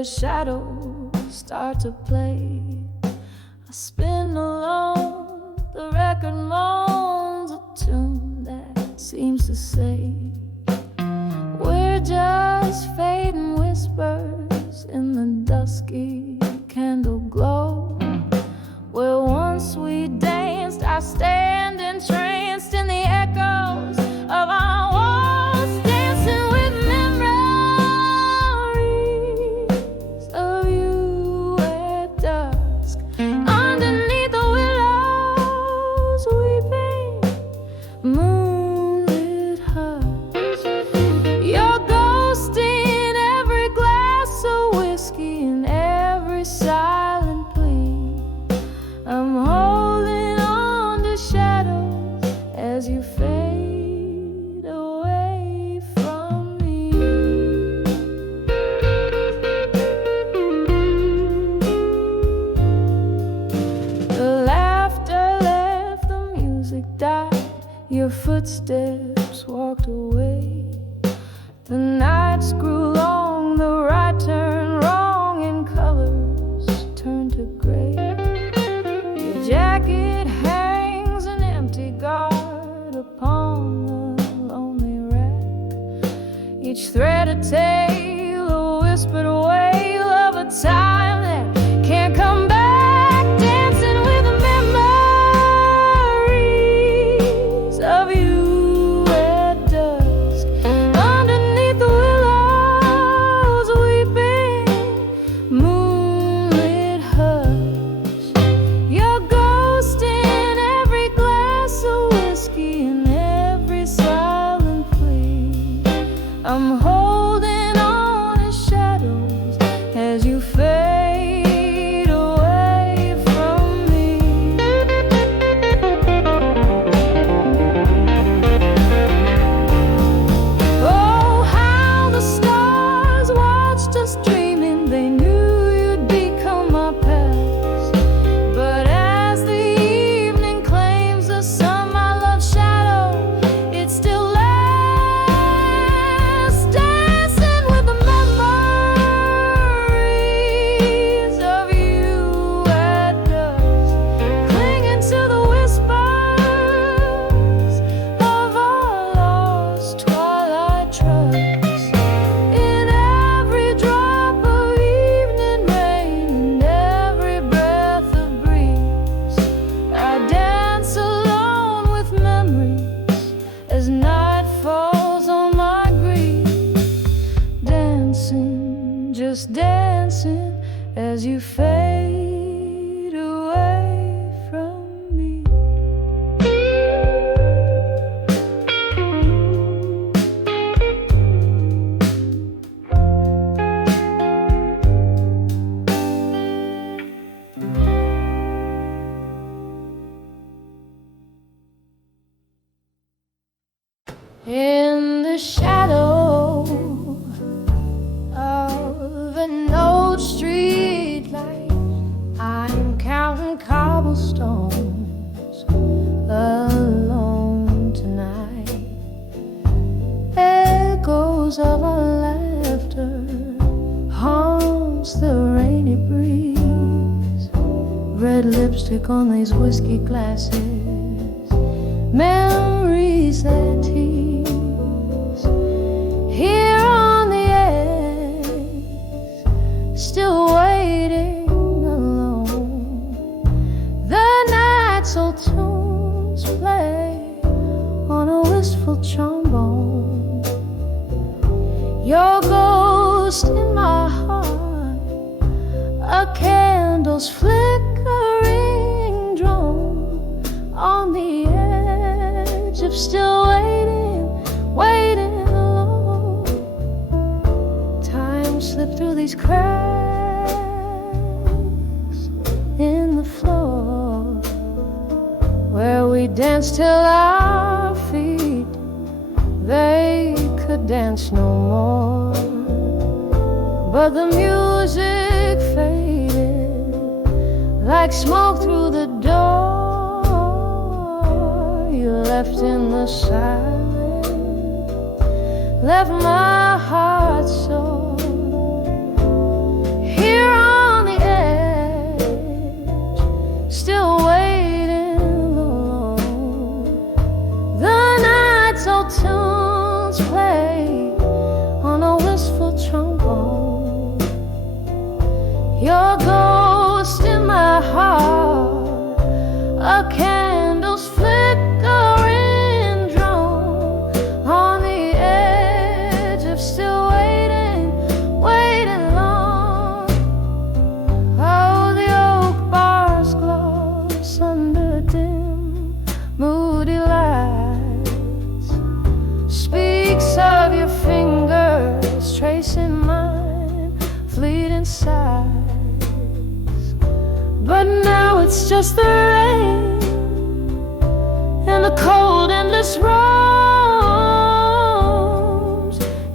where shadows start to play. I spin alone, the record moans a tune that seems to say, we're just fading whispers in the dusky candle glow. Where once we danced, I stand entranced in the echoes of our walls, dancing with memories of you at dusk. Underneath the willows, weeping, moonlit hush. Your ghost in every glass of whiskey and every silent plea. I'm holding on to shadows as you fade away from me. The laughter left, the music died, your footsteps walked away. The nights grew long, the right turned wrong, and colors turned to gray. Your jacket hangs an empty guard upon the lonely rack. Each thread a tale, a whispered wail of a time that can't come back. Dancing with the memories of you at dusk. Underneath the willows, weeping, moonlit hush. Your ghost in every glass of whiskey and every silent plea. I'm holding on to shadows as you fade away from me. Oh, how the stars watched us dreaming, they knew you'd become our past. But as the evening claims the sun, my love's shadow, it still lasts. Dancing with the memories of you at dusk, clinging to the whispers of our lost twilight trust. In every drop of evening rain and every breath of breeze, I dance alone with memories as night falls on my grief. Dancing, just dancing as you fade away from me. In the shadow of an old street light, I'm counting cobblestones alone tonight. Echoes of our laughter haunts the rainy breeze. Red lipstick on these whiskey glasses, memories that tease. Here on the edge, still waiting alone. The night's old tunes play on a wistful trombone. Your ghost in my heart, a candle's flickering drone on the edge of still waiting, waiting alone. Time slipped through these cracks in the floor, where we danced till our feet, they could dance no more. But the music faded like smoke through the door. You left in the silence, left my heart sore. tunes play on a wistful trombone. Your ghost in my heart, a candle's flickering drone on the edge of still waiting, waiting long. Oh, the oak bars gloss under dim, moody lights, speaks of your fingers tracing mine, fleeting sighs. But now it's just the rain and the cold endless roams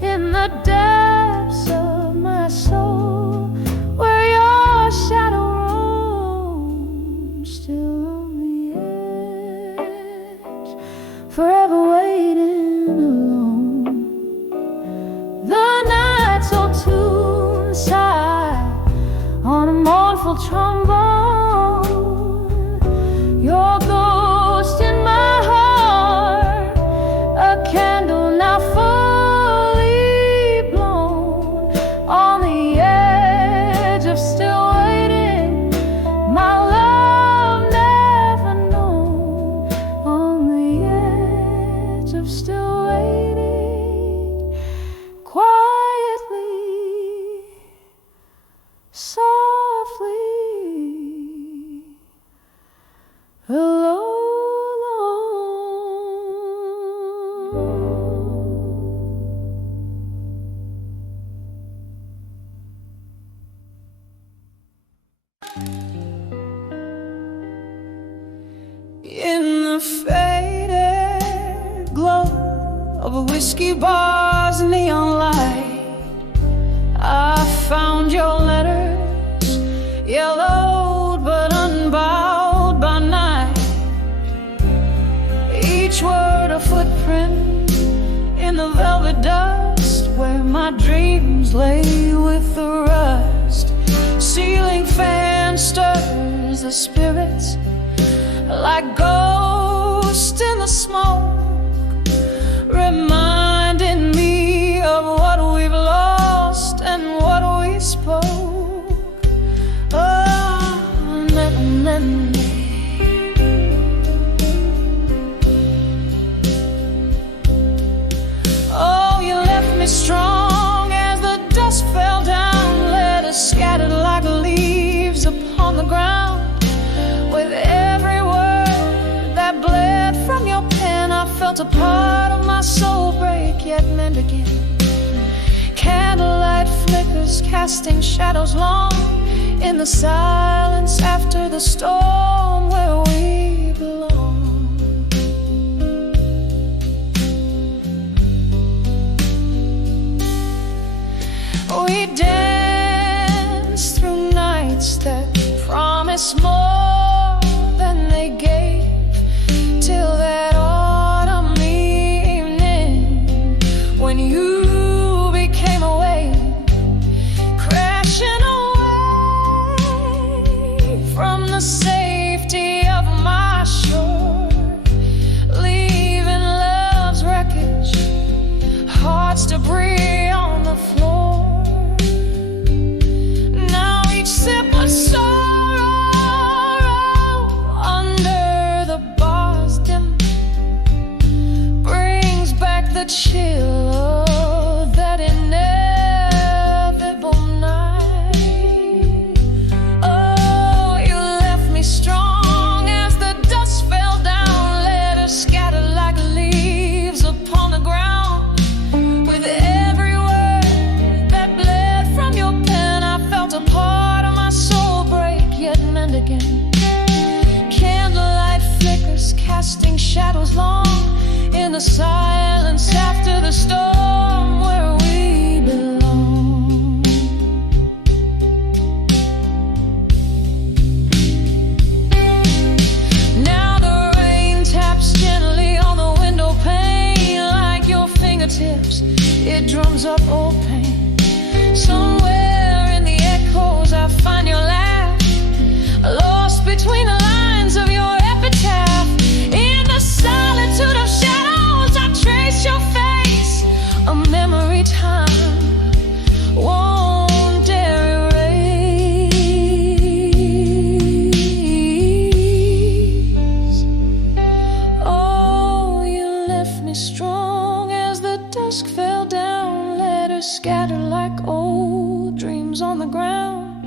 in the depths of my soul, where your shadow roams, still on the edge, forever waiting alone. The night's old tune sigh on a mournful trombone. Your ghost in my heart, a candle now fully blown on the edge of still waiting, my love never known, on the edge of still waiting, quietly, softly, alone. In the faded glow of a whiskey bar's neon light, I found your letters, yellowed but unbowed by night. Each word a footprint in the velvet dust, where my dreams lay with the rust. Ceiling fan stirs the spirits like ghosts in the smoke, reminding me of what we've lost and what we spoke. Oh, oh, you left me strong as the dust fell down, letters scattered like leaves upon the ground. With every word that bled from your pen, I felt a part of my soul break, yet mend again. Candlelight flickers, casting shadows long in the silence after the storm, where we belong. We danced through nights that promised more than they gave, till that autumn evening when you became a wave, crashing away from the safety of my shore, leaving love's wreckage, heart's debris on the floor. Now each sip of sorrow under the bars dim brings back the chill of that inevitable night. Oh, you left me strong as the dust fell down, letters scattered like leaves upon the ground. With every word that bled from your pen, I felt a part of my soul break, yet mend again. Candlelight flickers, casting shadows long in the silence after the storm, where we belong. Now the rain taps gently on the window pane, like your fingertips, it drums up old pain. Somewhere in the echoes I find your laugh, lost between the lines of your epitaph. In the solitude of shadows I trace your dusk fell down, letters scattered like old dreams on the ground.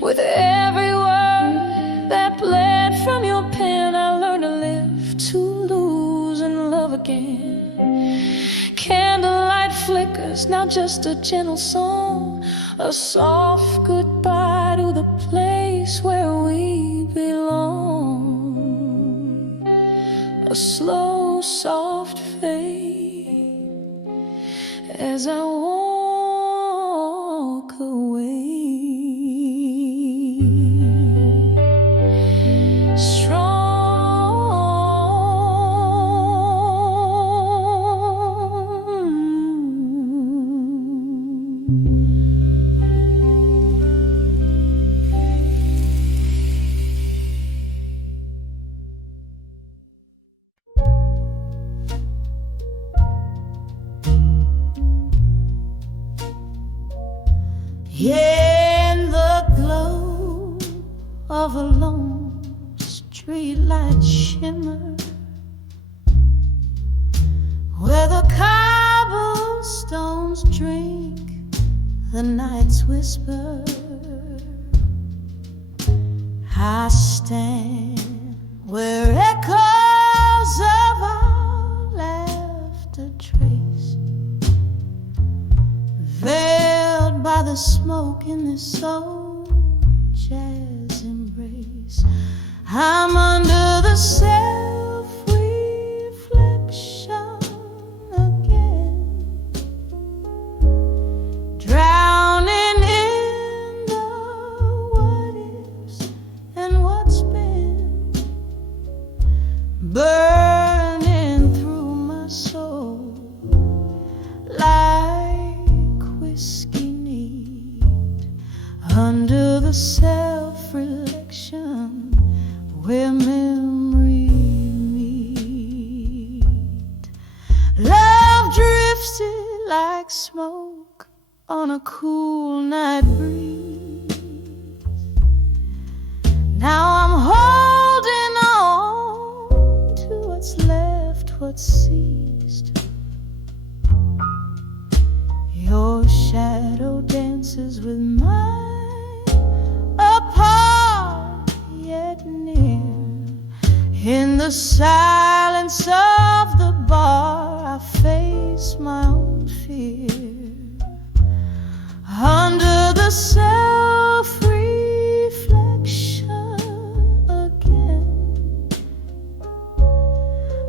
With every word that bled from your pen, I learned to live, to lose, and love again. Candlelight flickers, now just a gentle song, a soft goodbye to the place where we belong. A slow, soft fade as I walk away. In the glow of a lone streetlight shimmer, where the cobblestones drink the night's whisper, I stand where echoes of our laughter trace, veiled by the smoke in this old jazz embrace. I'm under the self-reflection again, drowning in the what ifs and what's been, burning through my soul like whiskey neat, under the self-reflection where memory meet. Love drifted like smoke on a cool night breeze. Now I'm holding on to what's left, what's seized. Your shadow dances with mine, apart yet near. In the silence of the bar, I face my own fear. Under the self-reflection again,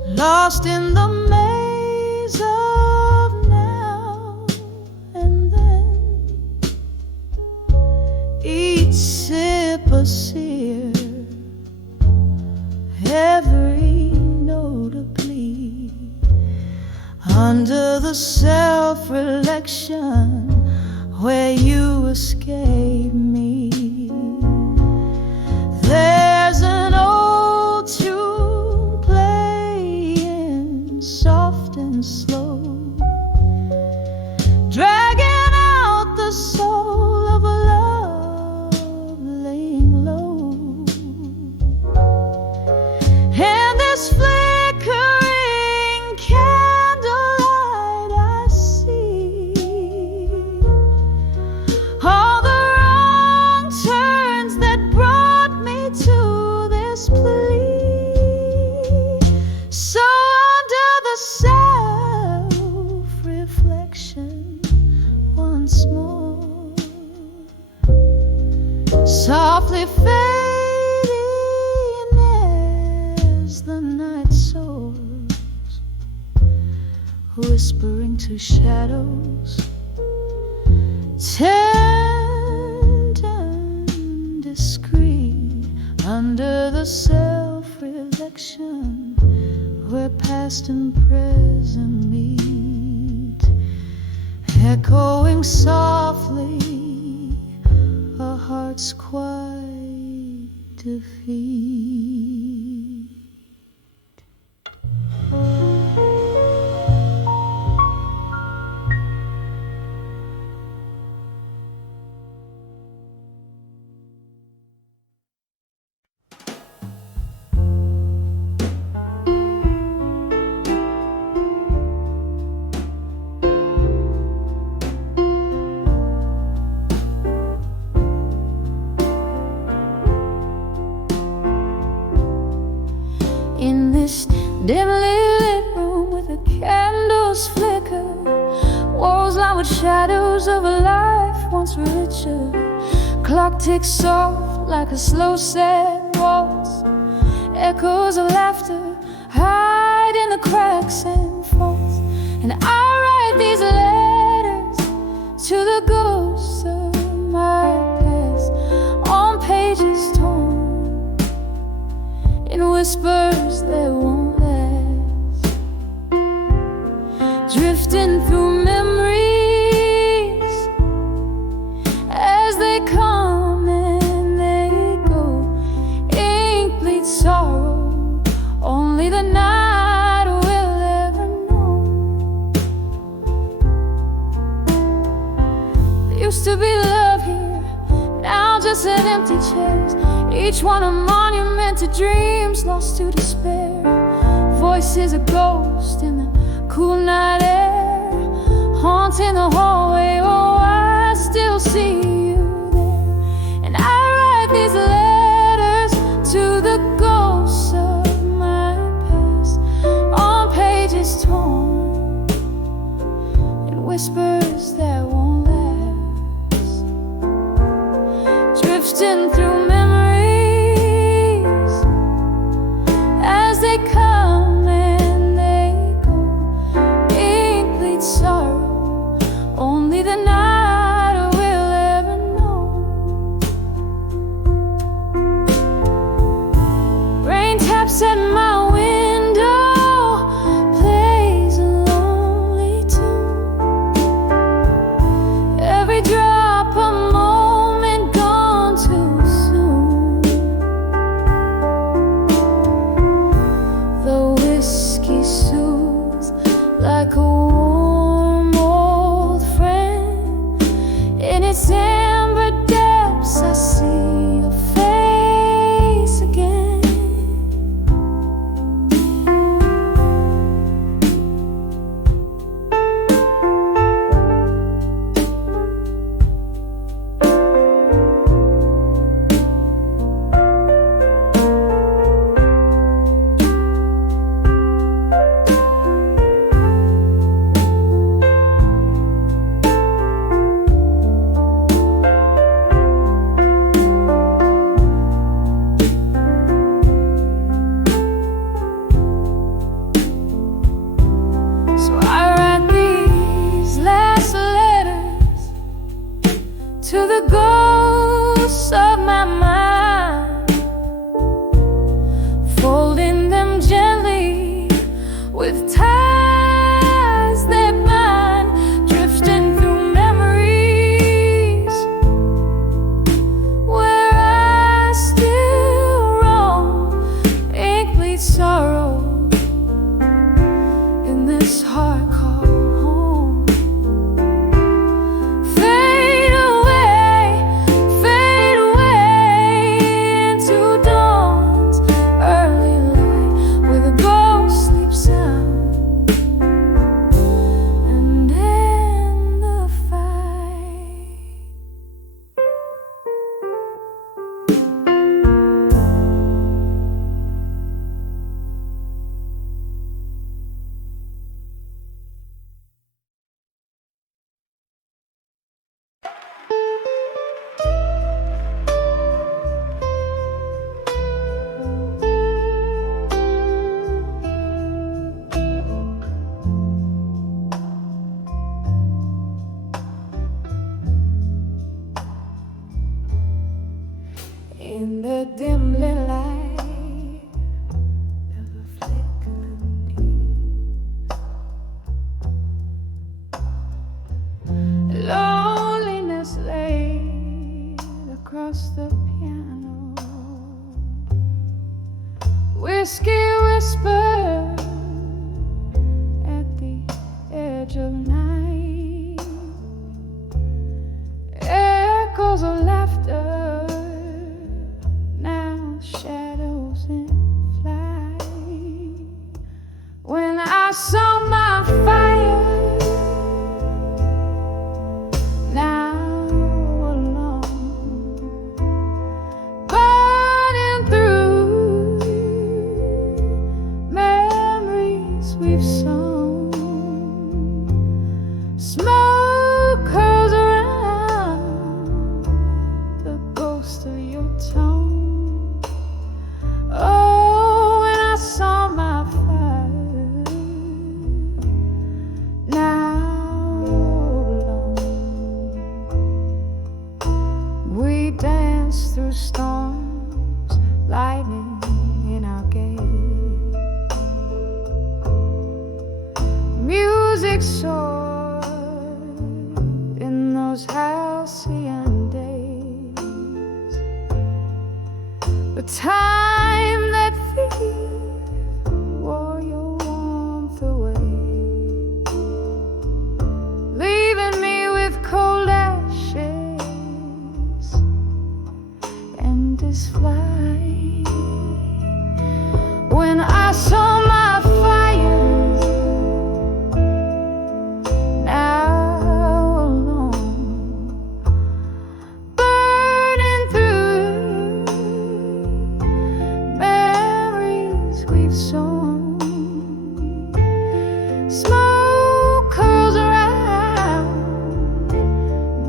lost in the maze of now and then. Each sip a sear, every note a plea. Under the self-reflection where you escape me, there's an old tune playing soft and slow, dragging out the soul of a love laying low. And this flickering candlelight I see, all the wrong turns that brought me to this plea. So under the self-reflection once more, softly fading as the night soars, whispering to shadows, tender and discreet. Under the self-reflection where past and present meet, echoing softly a heart's quiet defeat. shadows of a life once richer. Clock ticks soft like a slow sad waltz. Echoes of laughter hide in the cracks and faults. And I write these letters to the ghosts of my past on pages torn in whispers that won't last. Drifting through memories as they come and they go. Ink bleeds sorrow, only the night will ever know. There used to be love here, now just an empty chairs. Each one a monument to dreams lost to despair. Voices a ghost in the cool night air, haunting the hallway. Oh, I still see you there. And I write these letters to the ghosts of my past on pages torn in whispers that won't last. Drifting through memories as they come and they go. Ink bleeds sorrow, only the night will ever know. Rain taps at my window, plays a lonely tune. Every drop a moment gone too soon. The whiskey soothes like a warm old friend. In its amber depths I see your face again. So I write these last letters to the ghosts of my mind, folding them gently with ties that bind. Drifting through memories where I still roam. Ink bleeds sorrow in this heart called home. Fade away into dawn's early light, where the ghost sleeps sound and end the fight. In the dim lit light of a flickering dew, loneliness laid across the piano. Whiskey whisper at the edge of night. Echoes of laughter, now shadows in flight. When I saw my fire, now alone, burning through memories we've sown. Smoky saw in those halcyon days, the time that fever wore your warmth away, leaving me with cold ashes and this flight. When I saw my fire now alone, burning through memories we've sown, smoke curls around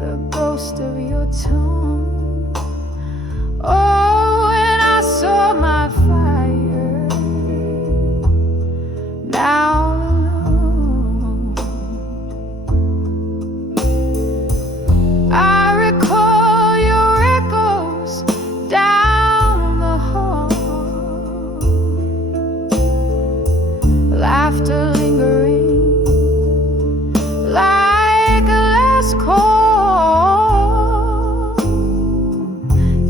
the ghost of your tongue. Oh, when I saw my fire now alone, I recall your echoes down the hall, laughter lingering like a last call,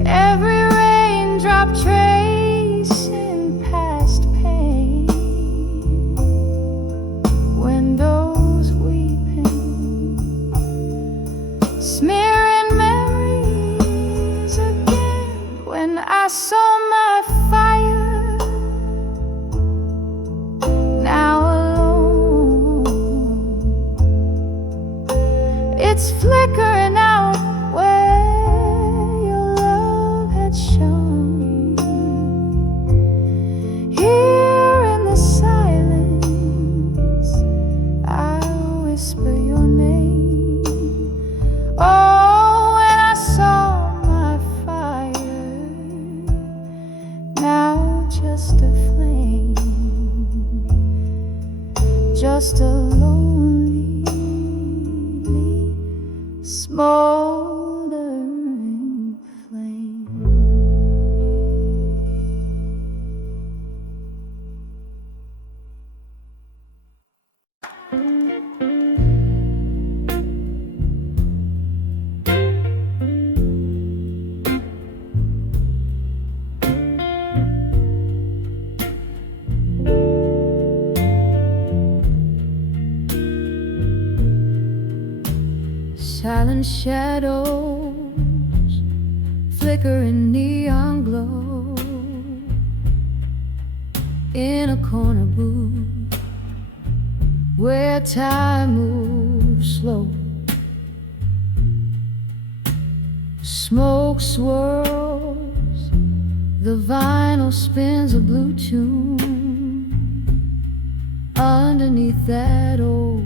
every raindrop tracing past pain, windows weeping, smearing memories again. When I saw my fire now alone, it's flickering out where your love had shone. Here in the silence, I whisper your name. Oh, when I saw my fire, now just a flame, just a lonely, smoldering flame. Silent shadows, flickering neon glow, in a corner booth where time moves slow. Smoke swirls, the vinyl spins a blue tune underneath that old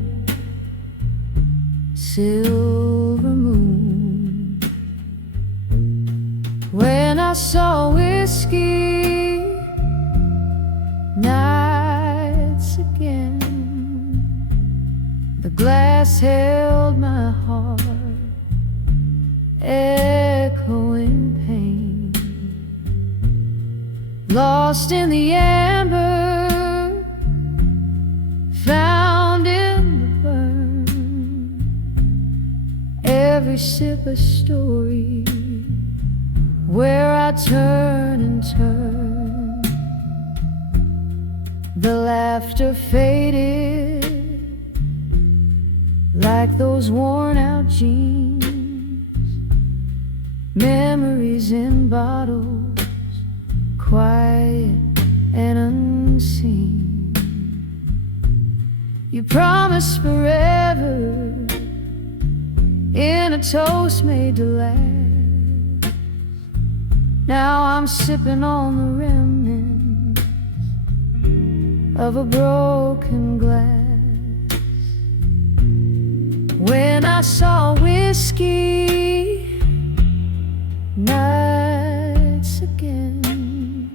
silver moon. When I saw whiskey nights again, the glass held my heart, echoing pain, lost in the amber, found in the burn, every sip a story where I turn and turn. The laughter faded like those worn out jeans, memories in bottles, quiet and unseen. You promised forever in a toast made to last. Now I'm sipping on the remnants of a broken glass. When I saw whiskey nights again,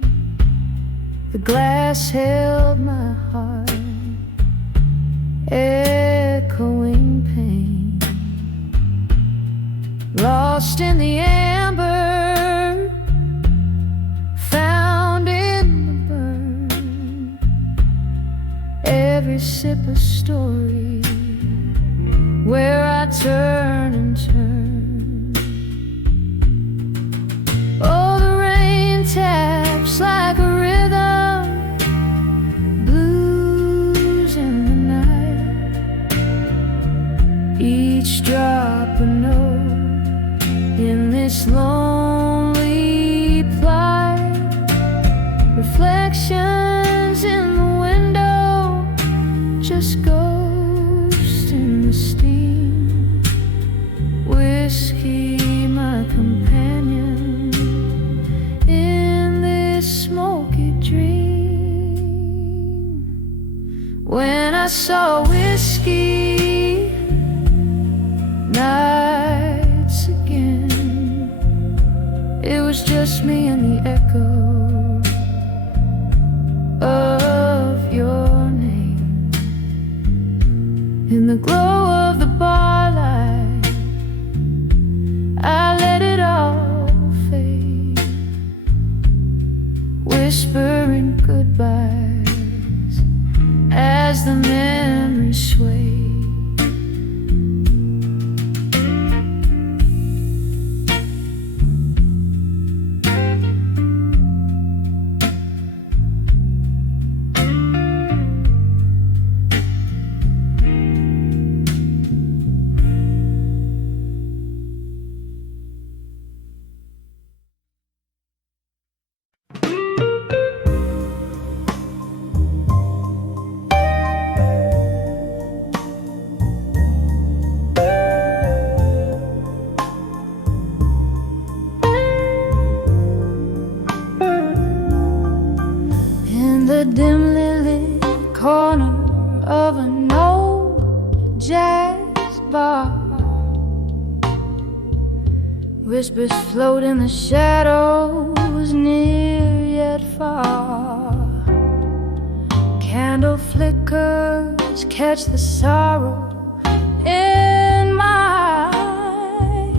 the glass held my heart, echoing pain, lost in the amber, found in the burn, every sip a story where I turn and turn. Oh, the rain taps like a rhythm, blues in the night, each drop a note in this lonely plight. Reflections in the window, just ghosts in the steam. Whiskey, my companion in this smoky dream. When I saw whiskey nights again, it was just me and the echo of your name. In the glow of the bar light, I let it all fade, whispering goodbyes as the memories sway. Dimly lit corner of an old jazz bar, whispers float in the shadows, near yet far. Candle flickers catch the sorrow in my eye.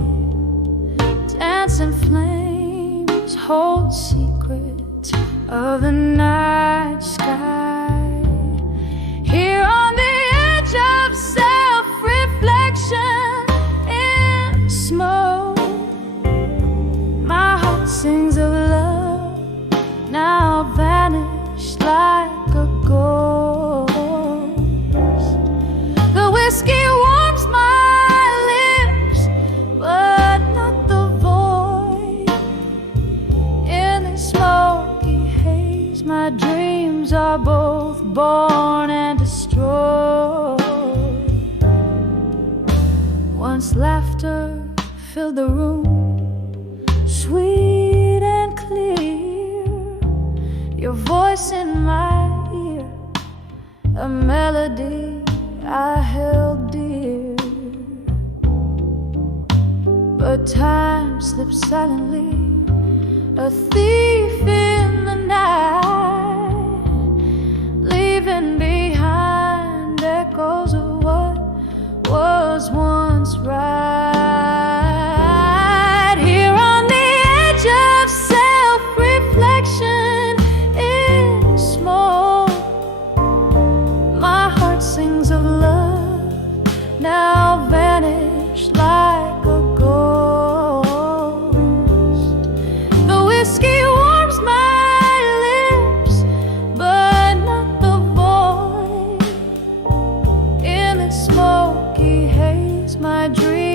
Dancing flames hold secrets of the night sky. Here on the edge of self-reflection in smoke, my heart sings of love, now vanished like a ghost. The whiskey warms my lips, but not the void. In the smoky haze, my dreams are both born and destroyed. Once laughter filled the room, sweet and clear, your voice in my ear, a melody I held dear. But time slips silently, a thief in the night, leaving behind echoes of what was once right. Here on the edge of self-reflection in smoke, my heart sings of love, now vanished like a ghost. The whiskey warms my lips, but not the void. In its smoky haze, my dreams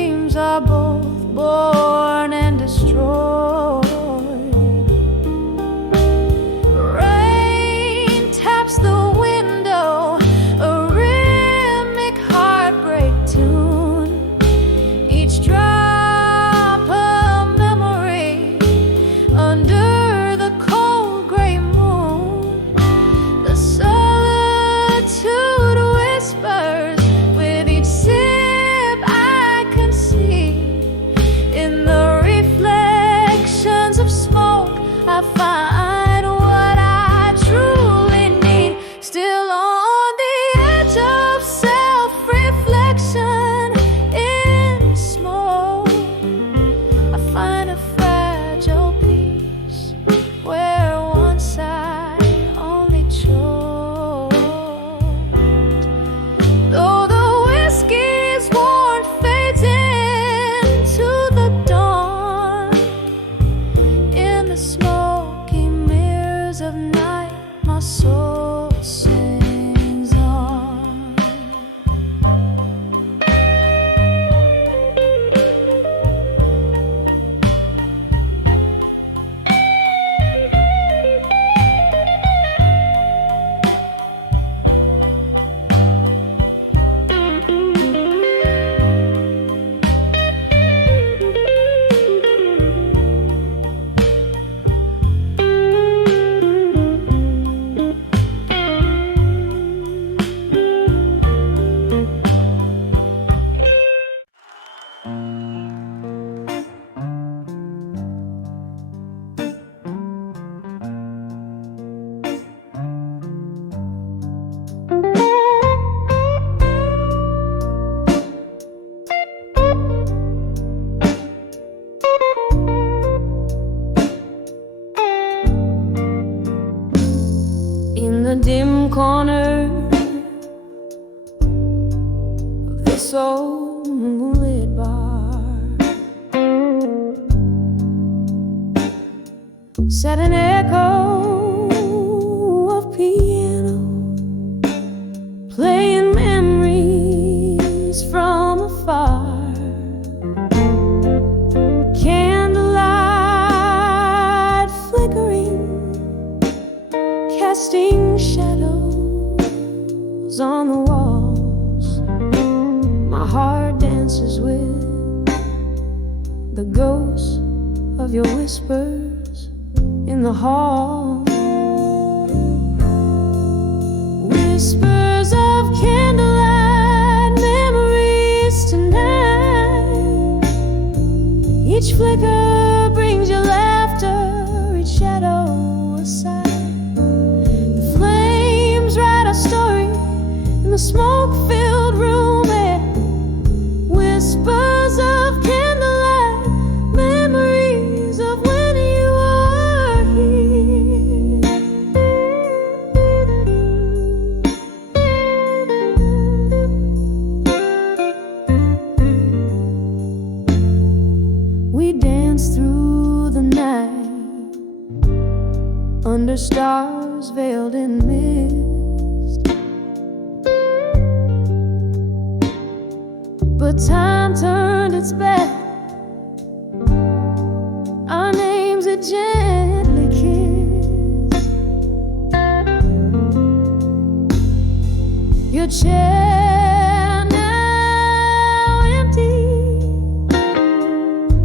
soul moonlit bar. Set an echo of piano, playing memories from afar. Candlelight flickering, casting shadows on the walls. My heart dances with the ghosts of your whispers in the hall. Whispers of candlelight memories tonight. Each flicker brings your laughter, each shadow a sigh. The flames write a story in the smoke-filled room. Whispers of candlelight, memories of when you were here. We danced through the night under stars veiled in mist, but time turned its back. Our names are gently kissed. Your chair now empty,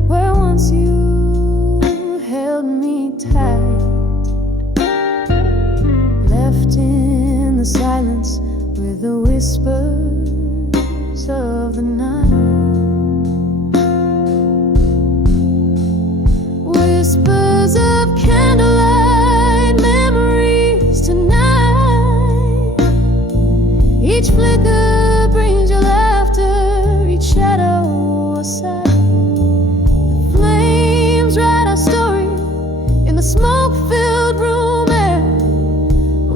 where once you held me tight. Left in the silence with the whispers of the night. Whispers of candlelight memories tonight. Each flicker brings your laughter, each shadow a sigh. The flames write our story in the smoke-filled room air.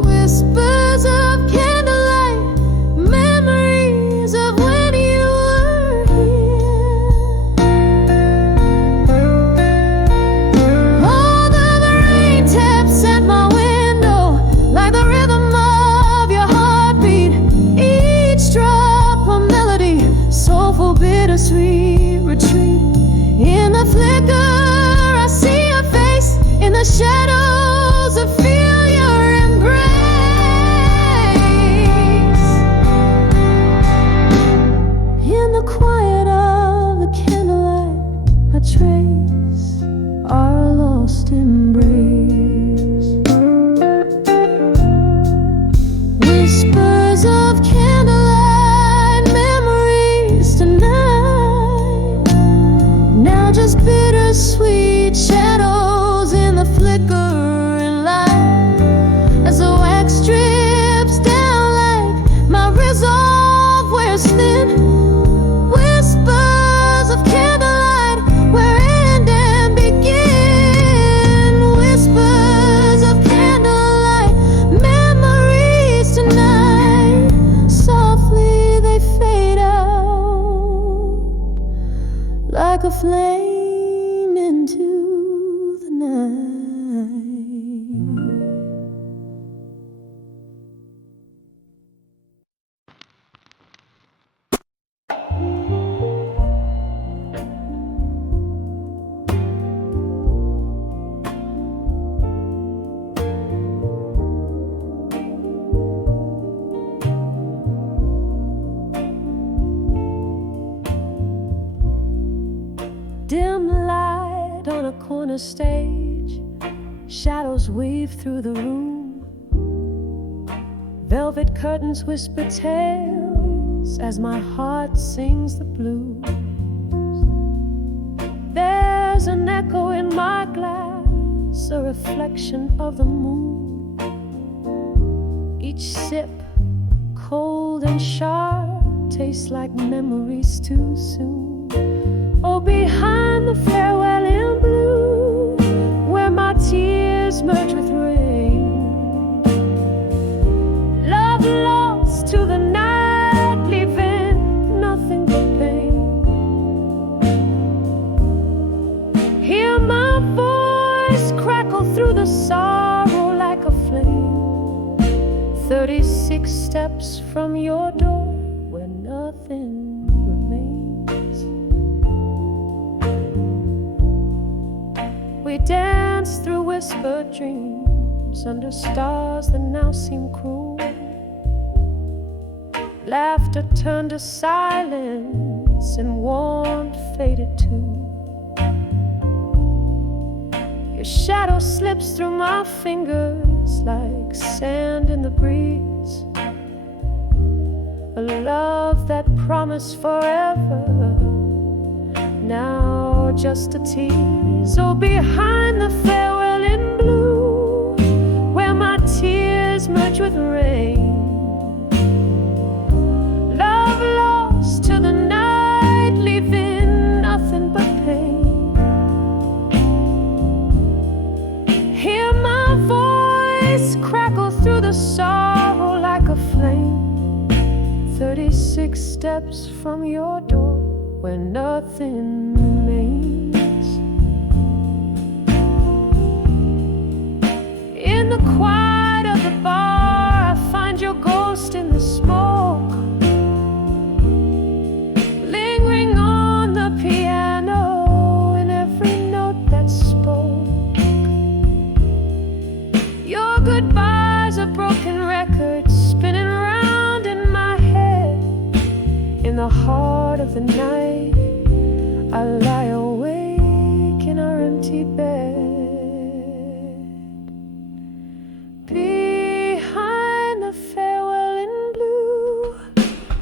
Whispers of candlelight, memories of when you were here. Although the rain taps at my window like the rhythm of your heartbeat, each drop a melody, soulful, bittersweet retreat. In the flicker, I see your face. In the shadows, I feel your embrace. In the quiet of the candlelight, I trace our lost embrace. Whispers of candlelight memories tonight. Now just bittersweet shadows in the flickering light. As the wax drips down like my resolve wears thin. Whispers of candlelight, where end and begin. Whispers of candlelight, memories tonight. Softly they fade out like a flame into the night. Dim light on a corner stage, shadows weave through the room. Velvet curtains whisper tales as my heart sings the blues. There's an echo in my glass, a reflection of the moon. Each sip, cold and sharp, tastes like memories too soon. Oh, behind the farewell in blue, where my tears merge with rain. Love lost to the night, leaving nothing steps from your door where nothing remains. We dance through whispered dreams under stars that now seem cruel. Laughter turned to silence and warmth faded too. Your shadow slips through my fingers like sand in the breeze. A love that promised forever, now just a tease. Oh, behind the farewell in blue, where my tears merge with rain. Love lost to the night, leaving nothing but pain. Hear my voice crackle through the sorrow like a flame. 36 steps from your door where nothing remains. In the quiet of the bar, I find your ghost in the smoke, lingering on the piano in every note that spoke. Your goodbyes are broken records spinning round in my head. In the heart of the night, I lie awake in our empty bed. Behind the farewell in blue,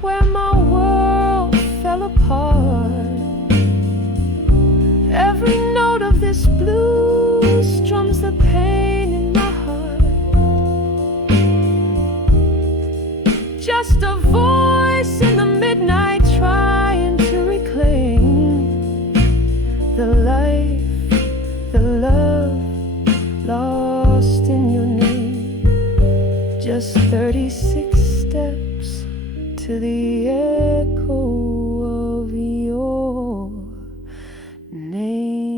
where my world fell apart, every note of this blues strums the pain in my heart. Just a voice in the midnight trying to reclaim the life, the love lost in your name. Just 36 steps to the echo of your name.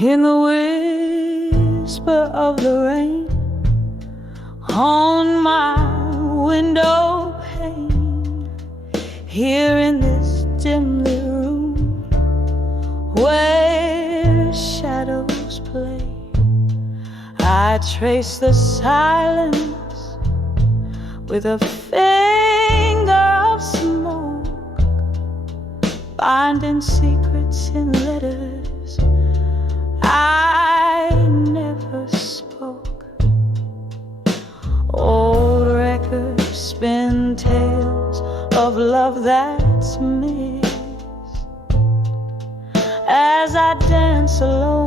In the whisper of the rain on my window pane, here in this dim lit room where shadows play, I trace the silence with a finger of smoke, binding secrets in letters I never spoke. Old records spin tales of love that's missed. As I dance alone,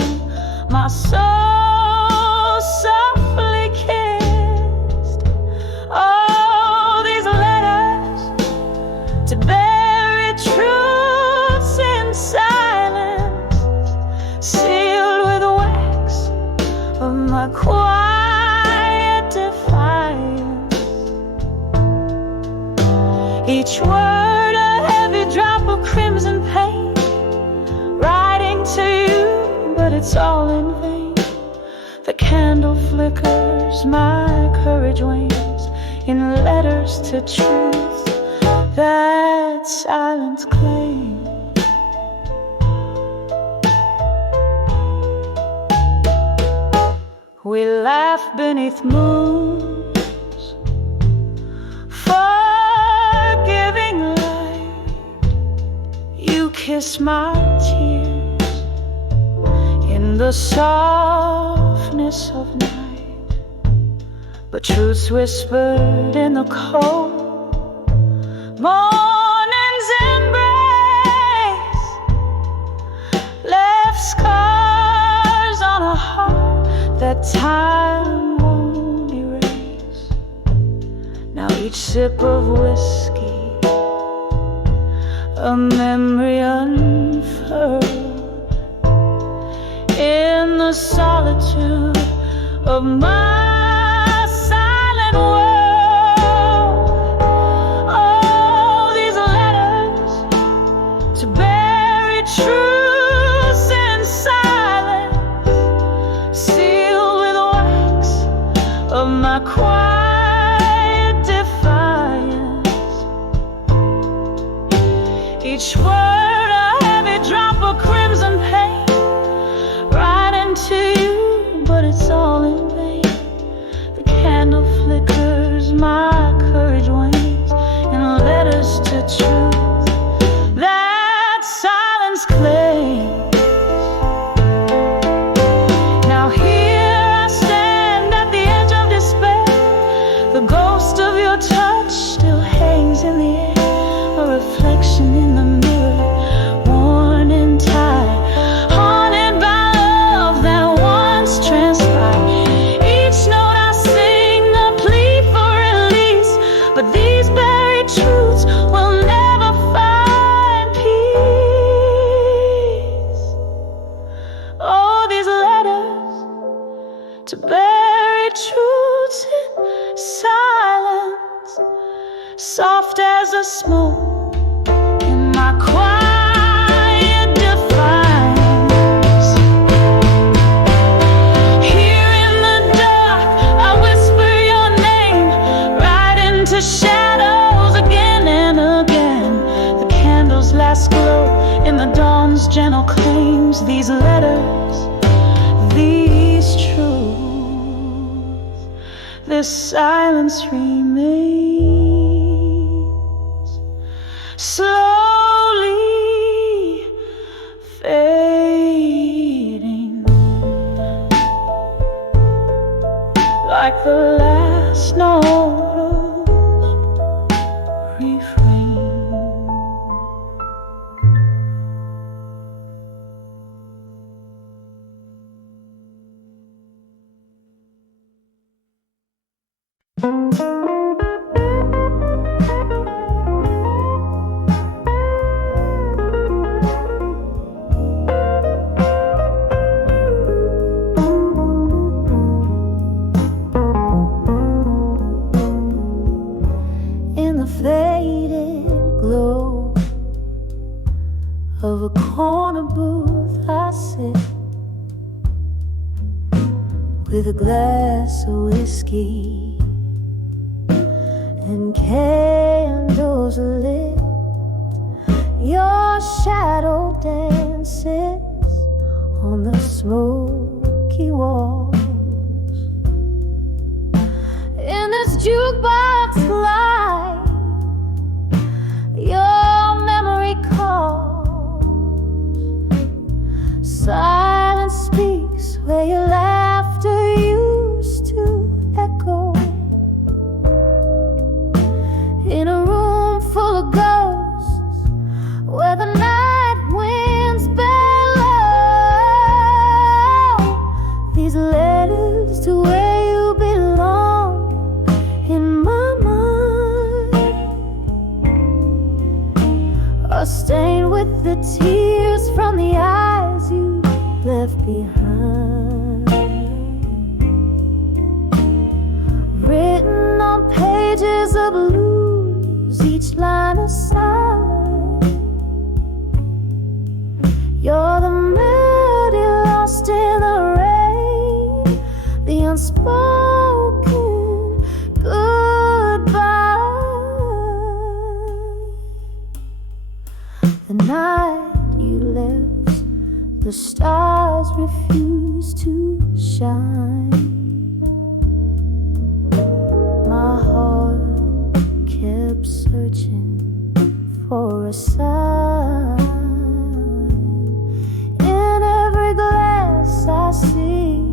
my soul softly kissed. Oh, these letters to bury truths in silence, sealed with wax of my quiet defiance. Each word a heavy drop of crimson pain, writing to you, but it's all in vain. The candle flickers, my courage wanes, in letters to truth that silence claims. We laugh beneath moons, forgiving light. You kiss my tears in the softness of night, but truth's whispered in the cold morning's embrace, left scars on a heart that time won't erase. Now each sip of whiskey, a memory unfurled in the solitude of my silent world. Oh, these letters to bury truths in silence, sealed with wax of my quiet defiance. Each word a heavy drop of crimson pain, right into you, but it's all in vain. The candle flickers, my courage wanes, and letters to truth that silence claims. Now here I stand at the edge of despair. The ghost of your touch still hangs in the air, a reflection in the mirror, worn and tired, haunted by love that once transpired. Each note I sing a plea for release, but these buried truths will never find peace. Oh, these letters to buried truths in silence, soft as a smoke in my quiet defiance. Here in the dark I whisper your name, right into shadows again and again. The candle's last glow in the dawn's gentle claims. These letters, these truths, this silence remains, slowly fading, like the last note of refrain. In the faded glow of a corner booth I sit, with a glass of whiskey and candles lit. Your shadow dances on the smoky walls. In this jukebox light, your memory calls. Silence speaks where your laughter used to echo. In a room full of ghosts, where the night winds bellow. These letters to where you belong in my mind are stained with the tears from the eyes you left behind, written on pages of blues, each line a sigh. You're the melody lost in the rain, the unspoken goodbye. The night you left, the stars refused to shine. My heart kept searching for a sign. In every glass I see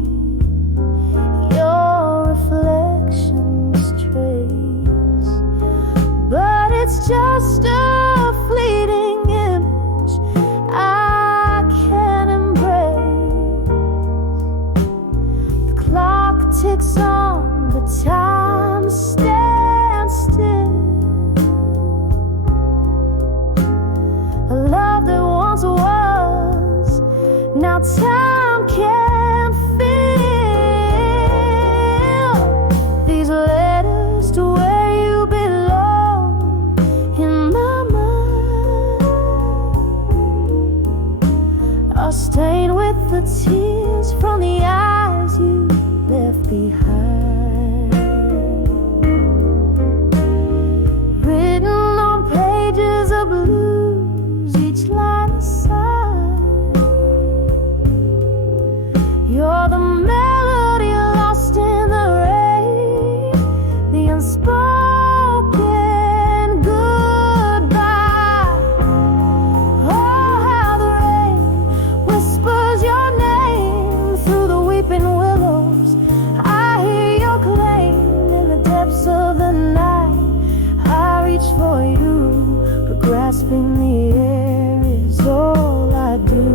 your reflection's trace, but it's just a fleeting image I can't embrace. The clock ticks on, but time stands still. once was. Now time can't fill these letters to where you belong in my mind. Are stained with the tears from the eyes you left behind. Written on pages of blues, each line a sigh. You're the melody lost in the rain, the unspoken goodbye. Oh, how the rain whispers your name through the weeping willows. I hear your claim in the depths of the night. I reach for you, but grasping the air is all I do.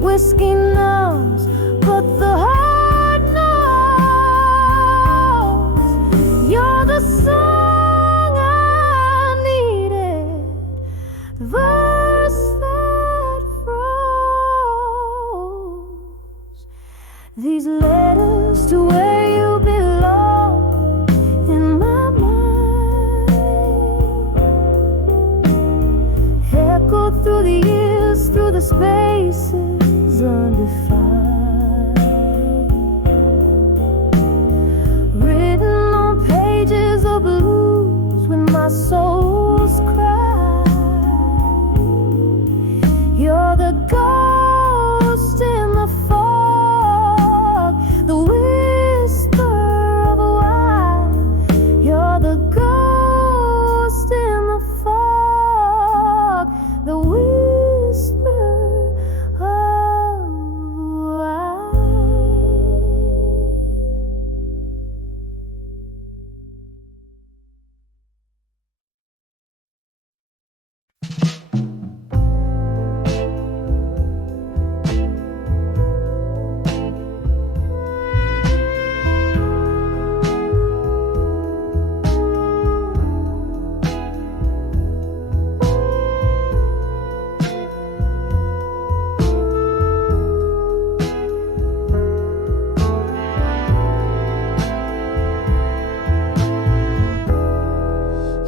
Whiskey numbs, but the heart knows. You're the song I needed, the verse that froze. These letters to where you belong in my mind echo through the years, through the spaces undefined. Written on pages of blues when my soul's cry. You're the ghost in the fog, the whisper of a while. You're the ghost in the fog, the whisper of a while.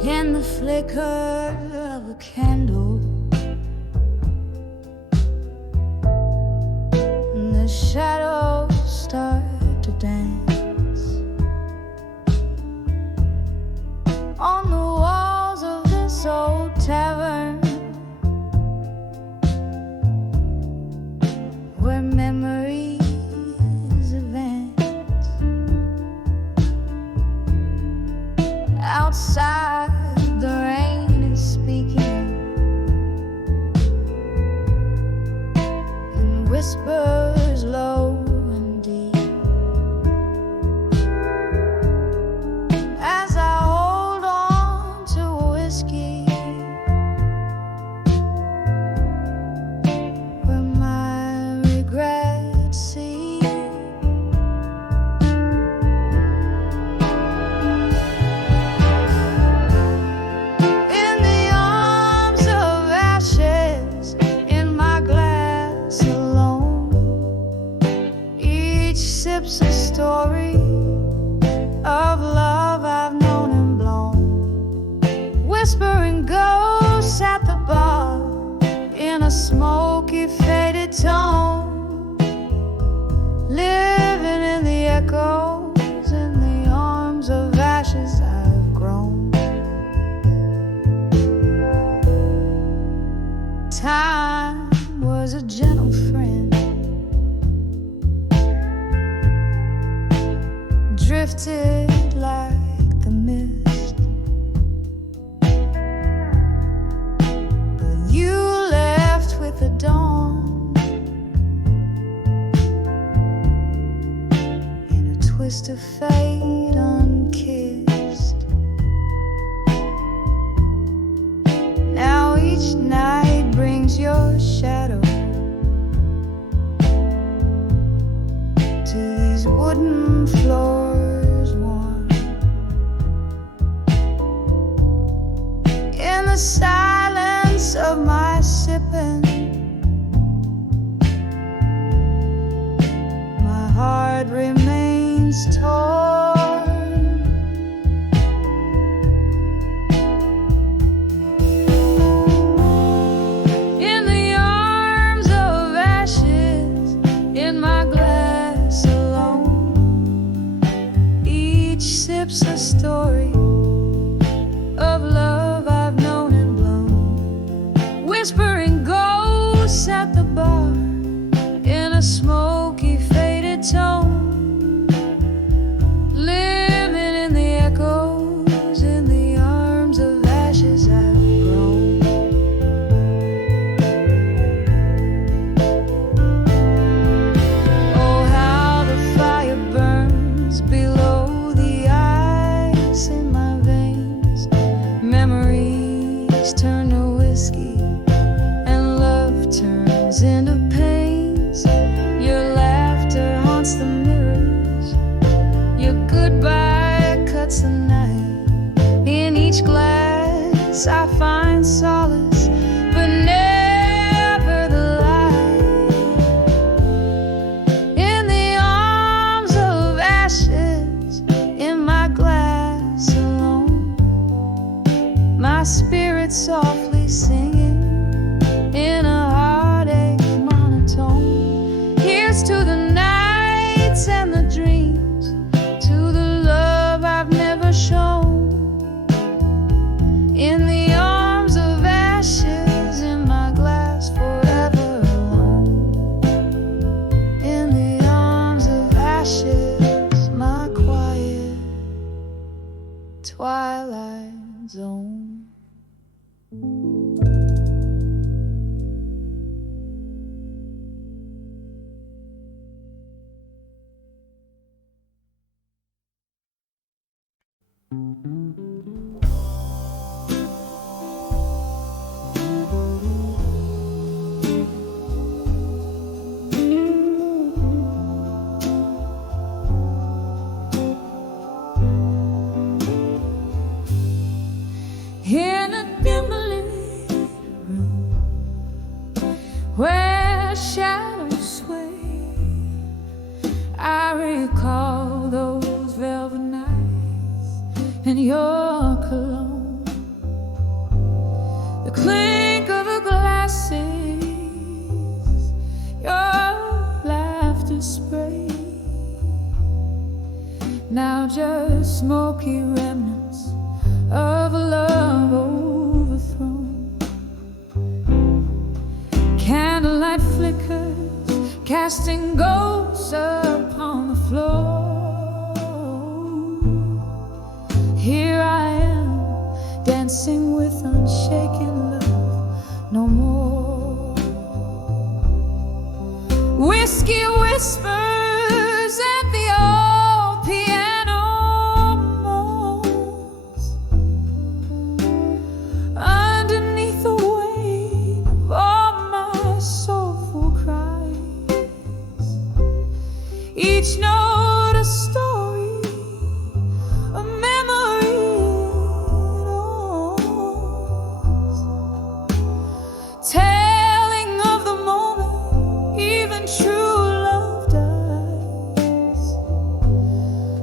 In the flicker of a candle, and the shadows start to dance on the walls of this old tavern, where memories advance. Outside the rain is speaking in whispers low and deep. As I hold on to a whiskey where my regrets seep. In the arms of ashes, in my glass alone, each sip's a story of love I've known and blown. Whispering ghosts at the bar in a smoky, faded tone, living in the echoes, in the arms of ashes I've grown. Time was a gentle friend, drifted like the mist, but you left with the dawn in a twist of fate unkissed. Now each night brings your shadow to these wooden floors warm. In the silence of my sipping, heart remains torn. In the arms of ashes, in my glass alone, each sip's a story of love I've known and blown. Whispering ghosts at the bar in a smoky, faded tone, living in the echoes, in the arms of ashes I've grown. Oh, how the fire burns below the ice in my veins. Memories turn to whiskey and love turns into pains. Your laughter haunts the mirrors, your goodbye cuts the night. In each glass I find solace, but never the light. In the arms of ashes, in my glass alone, my spirit softly singing in a heartache monotone. Here's to the nights and the dreams, to the love I've never shown. In the arms of ashes, in my glass forever alone. In the arms of ashes, my quiet twilight zone. In a dimly room where shadows sway, I recall those velvet nights and your cologne, the clink of the glasses, your laughter spray. Now just smoky remnants of a love overthrown. Candlelight flickers, casting ghosts upon the floor. Here I am, dancing with unshaken love no more. Whiskey whispers at the old piano moans, underneath the weight of all my soulful cries. Each note a story, a memory it owns, telling of the moment even true love dies.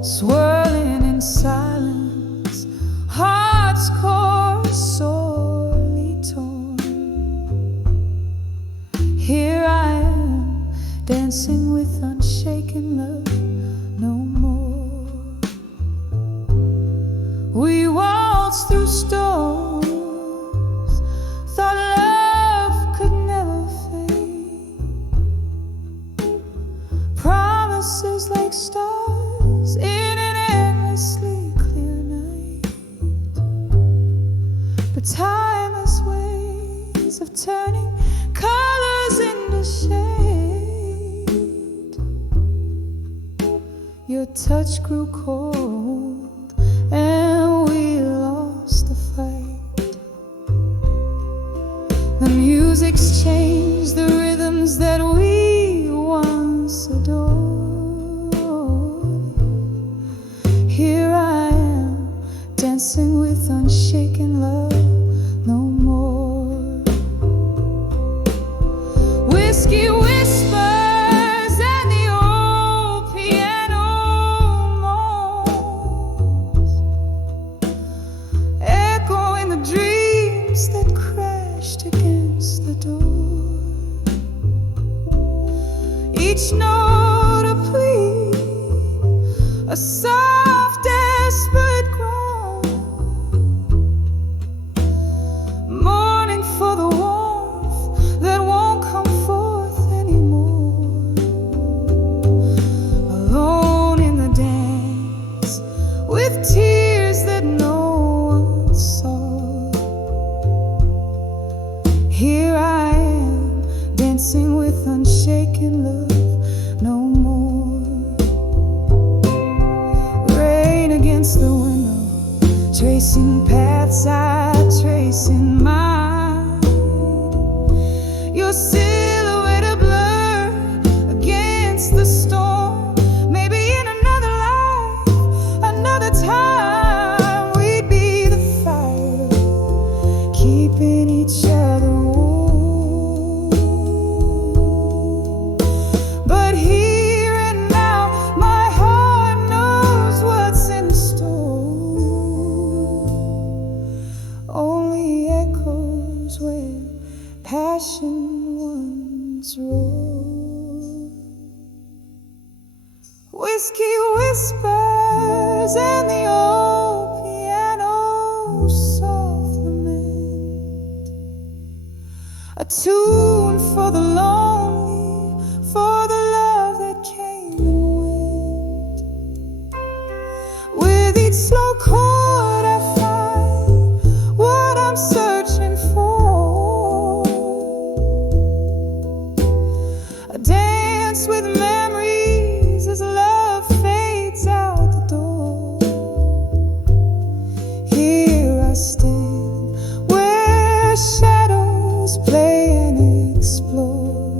Swirling in silence, heart's core sorely torn. Here I am, dancing with unshaken love no more. We waltzed through storms, thought love could never fade. Promises like stars in an endlessly clear night. But time has ways of turning colors into shade. Your touch grew cold and we lost the fight. The music's changed the rhythms that we once adored. Here I am, dancing with unshaken love no more. Whiskey whispers and the old piano each note a plea, a soft, desperate groan, mourning for the warmth that won't come forth anymore. Alone in the dance, with tears that no one saw. Here I am, dancing with unshaken love no more. Rain against the window, tracing paths I trace in mine. Your silhouette a blur against the storm. Maybe in another life, another time, we'd be the fire, keeping each other warm. But here and now, my heart knows what's in store. Only echoes where passion once roared. Whiskey whispers and the old piano soft lament, a tune for the lonely, for the love that came and went. With each slow chord I find what I'm searching for, a dance with memories as love fades out the door. Here I stand where shadows play and explore,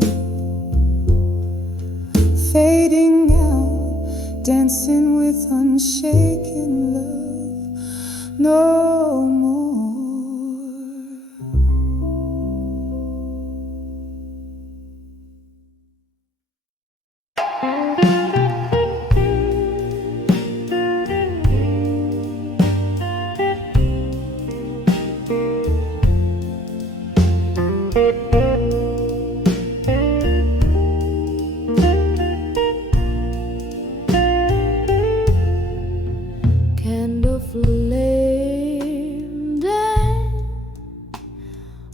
fading out, dancing with unshaken love no more. Candle flame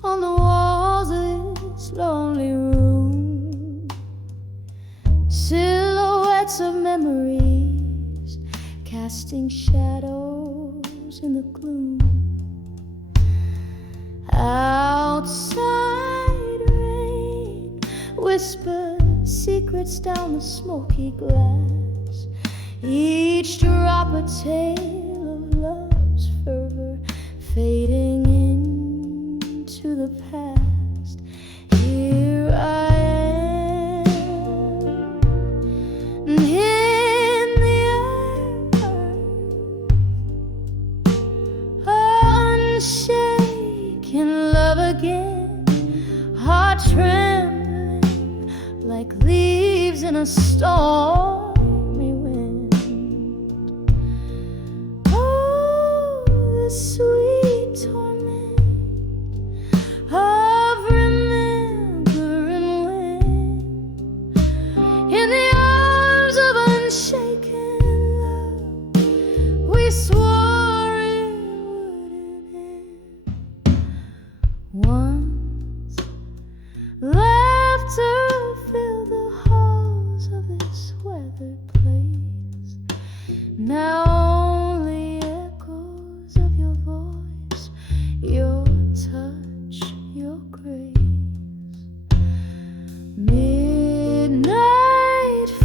on the walls of this lonely room, silhouettes of memories casting shadows in the gloom. Outside rain whispers secrets down the smoky glass, each drop a tale of love's fervor fading into the past. Here I am, in the earth, unshaken love again, heart trembling like leaves in a stormy wind. Oh, the sweet torment of remembering when, in the arms of unshaken love, we swore it wouldn't end. Once laughter filled the halls of this weathered place. Now only echoes of your voice, your touch, your grace. Midnight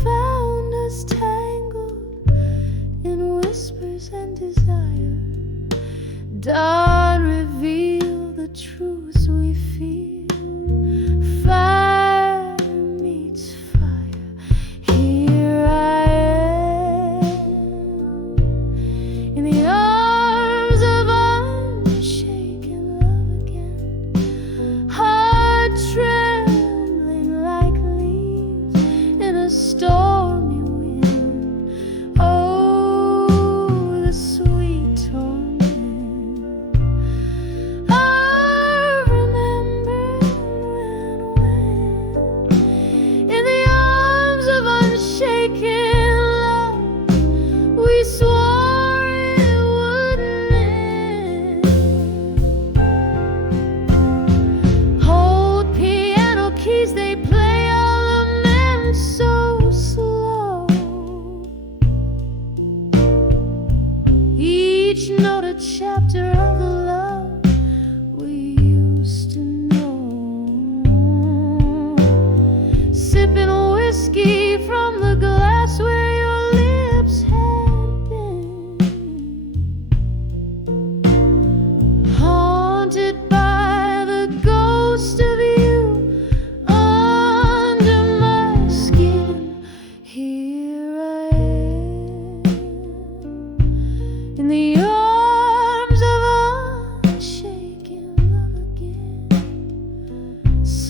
found us tangled in whispers and desire. Dawn revealed the truths we feel. Fire meets fire. Here I am, in the arms of unshaken love again. Heart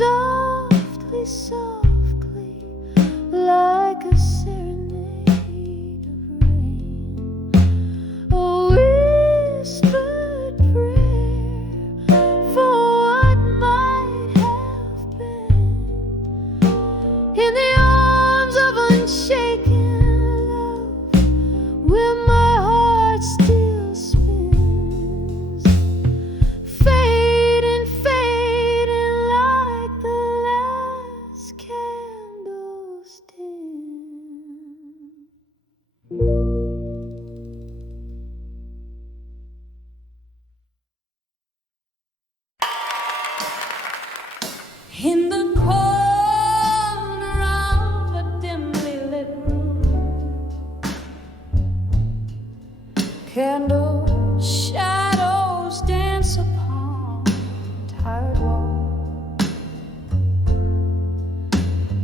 softly, softly, like a serenade of rain, a whispered prayer for what might have been. In the arms of unshaken love, where my heart still spins, fading, fading like the last candles dim. In the corner of a dimly lit room, candle shadows dance upon tired walls.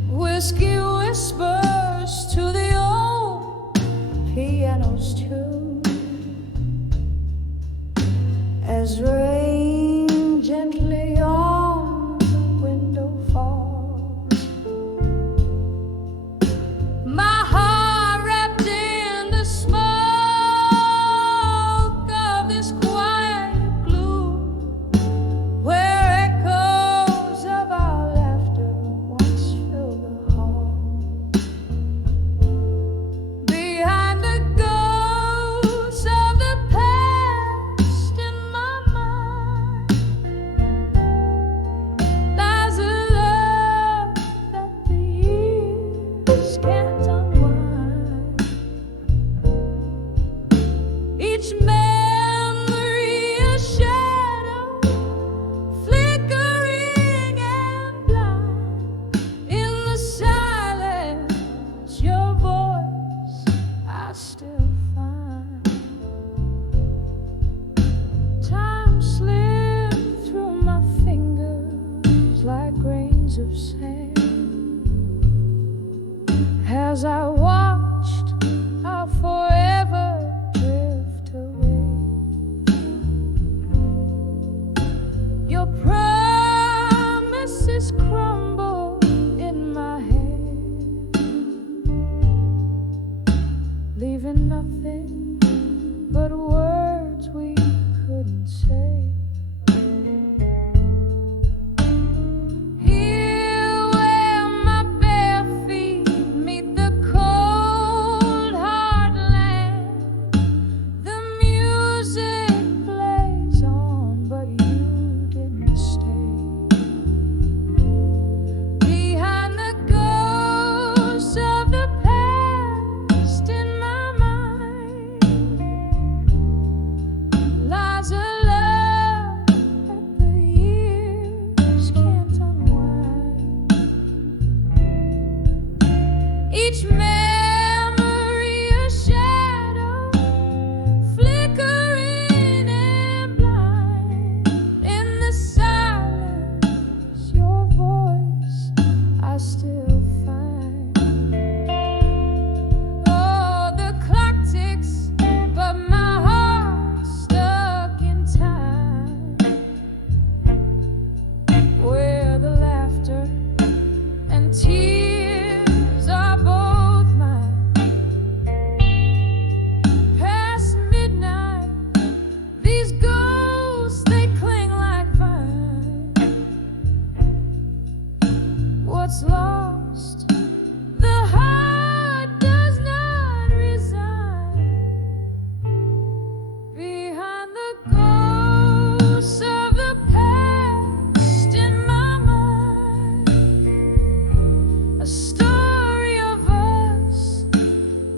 Whiskey whispers to the old piano's tune as rain gently on the window falls. My heart wrapped in the smoke of this quiet gloom, where echoes of our laughter once filled the hall. Behind the ghosts of the past in my mind lies a love that the years can't unwind. Each memory a shadow, flickering and blind. In the silence, your voice I still find. Time slipped through my fingers like grains of sand as I watched our forever drift away. Your promises crumble in my hand, leaving nothing but words we couldn't say. Here where my bare feet meet the cold hard land, the music plays on, but you didn't stay. Behind the ghosts of the past in my mind lies a love that the years can't unwind. Each memory a shadow, flickering and blind. In the silence, your voice I still find. Oh, the clock ticks, but my heart's stuck in time, where the laughter and tears are both mine. Past midnight, these ghosts they cling like vines. What's lost, the heart does not resign. Behind the ghosts of the past in my mind, a story of us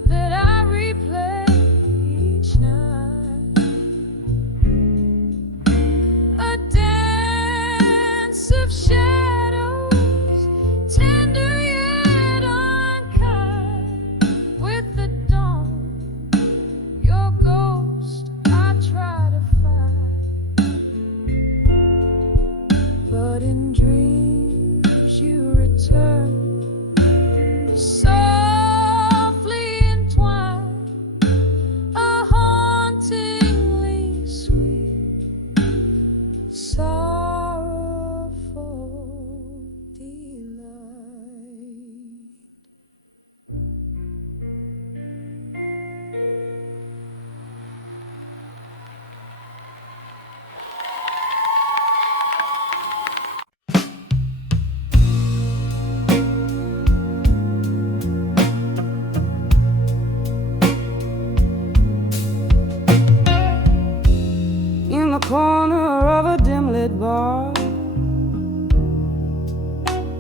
that I replay each night. A dance of shadows, tender yet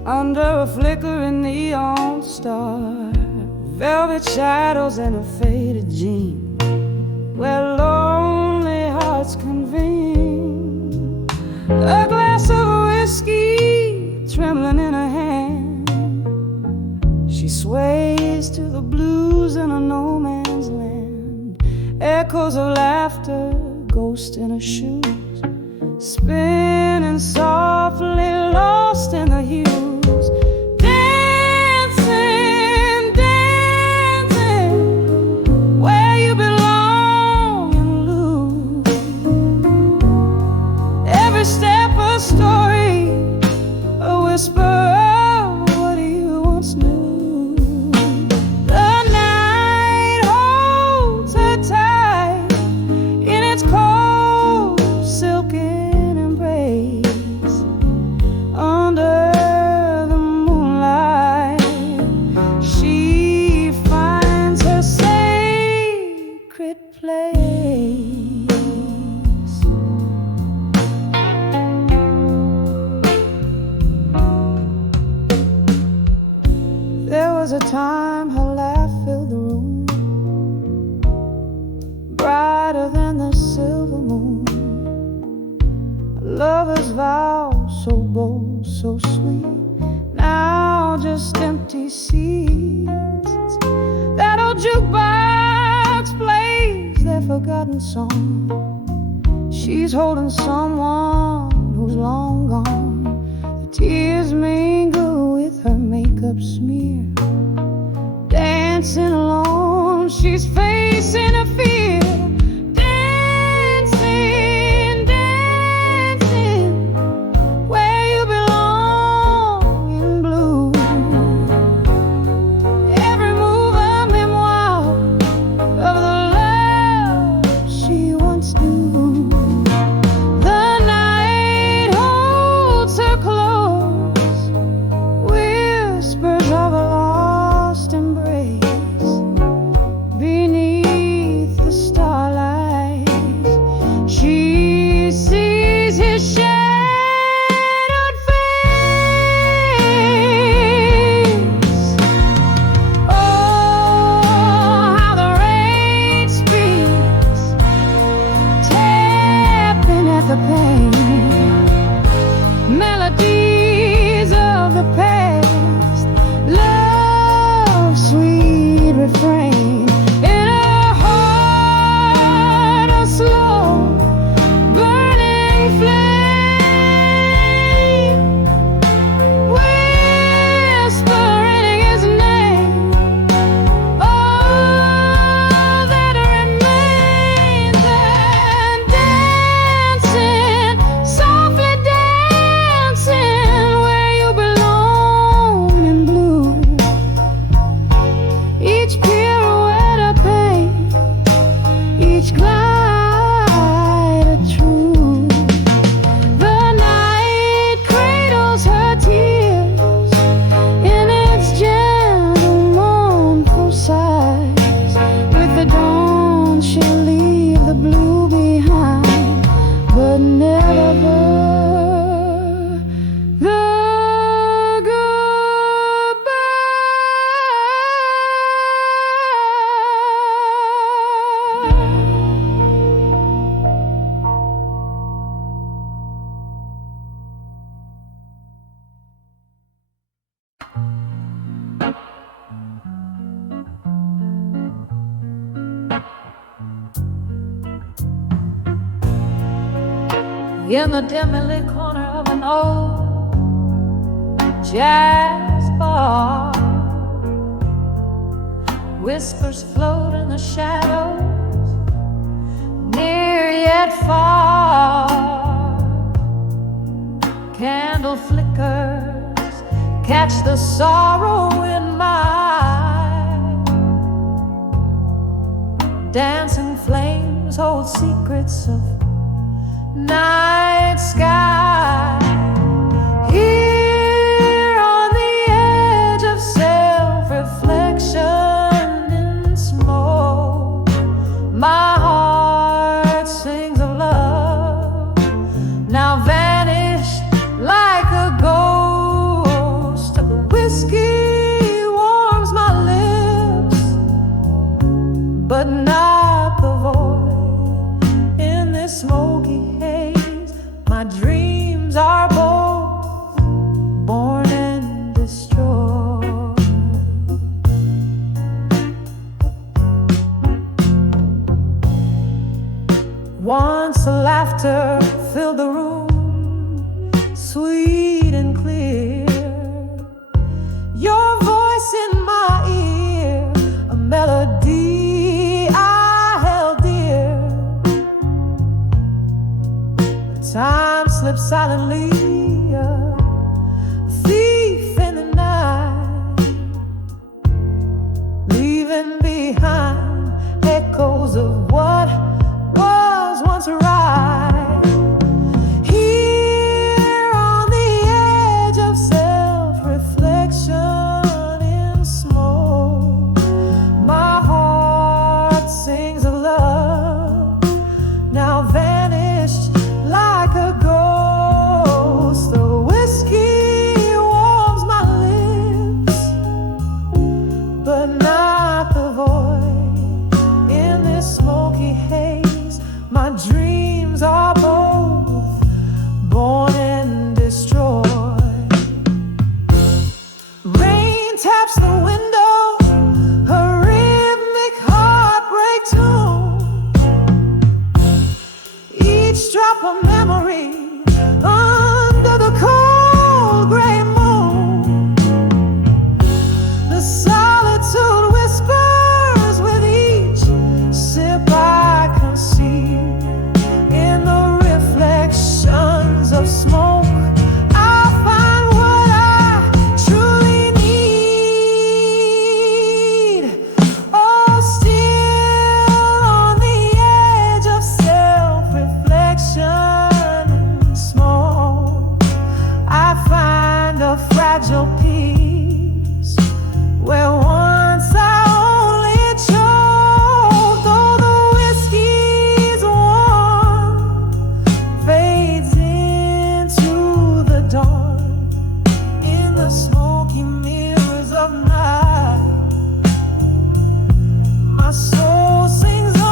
under a flickering neon star, velvet shadows and a faded jean, where lonely hearts convene. A glass of whiskey trembling in her hand, she sways to the blues in a no man's land. Echoes of laughter, ghost in her shoes, spinning softly, lost in the hues. Dancing, dancing, where you belong and lose. Every step a story, a whisper of what you once knew. The night holds her tight in its cold, silken embrace. Under the moonlight, she finds her sacred place. There was a time her laugh filled the room, brighter than the silver moon. A lover's vow, so bold, so sweet, now just empty seats. That old jukebox plays their forgotten song. She's holding someone who's long gone. The tears mingle with her makeup smear. Dancing alone, she's facing a fear. Dancing, dancing, where you belong in blue. Every move a memoir of the love she once knew. The night holds her close, whispers of a lost embrace. Beneath the starlight, she sees his shadowed face. Oh, how the rain speaks, tapping at the pane. Melodies of the past, love's sweet refrain. In a heart of slow burning flame, whispering his name. All that remains, and dancing, softly dancing, where you belong in blue. Each pirouette a pain, each glide a truth. The night cradles her tears in its gentle, mournful sighs. With the dawn she'll leave the blue behind, but never the in the dimly lit corner of an old jazz bar, whispers float in the shadows, near yet far. Candle flickers catch the sorrow in my eye. Dancing flames hold secrets of night sky. Here on the edge of self-reflection in smoke, my heart sings of love, now vanished like a ghost. laughter filled the room, sweet and clear. Your voice in my ear, a melody I held dear. Time slipped silently, a thief in the night, leaving behind echoes of what was once right. Here on the edge of self-reflection in smoke, my heart sings of love, now vanished like a ghost. The whiskey warms my lips, but not the void in this smoky haze. My dreams are both born and destroyed. Rain taps the window, a rhythmic heartbreak tune, each drop a memory under the cold gray moon. The solitude whispers with each sip I conceal. In the reflections of smoke, I find what I truly need. Oh, still on the edge of self-reflection and smoke, I find a fragile peace where once I only choked. Though the whiskey's warm fades into the dawn, in the smoky mirrors of night, my soul sings on.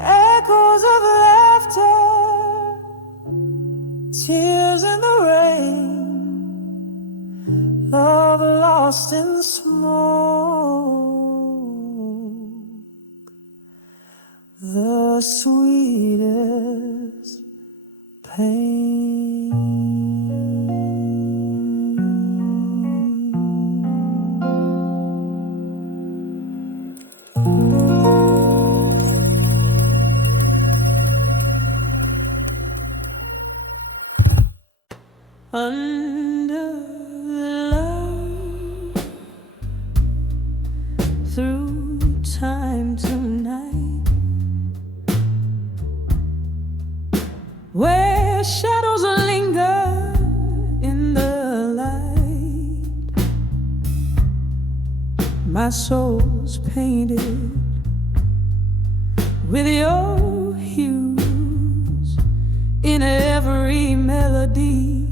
Echoes of laughter, tears in the rain, love lost in smoke, the sweetest pain. Under love, through time tonight, where shadows linger in the light, my soul's painted with your hues. In every melody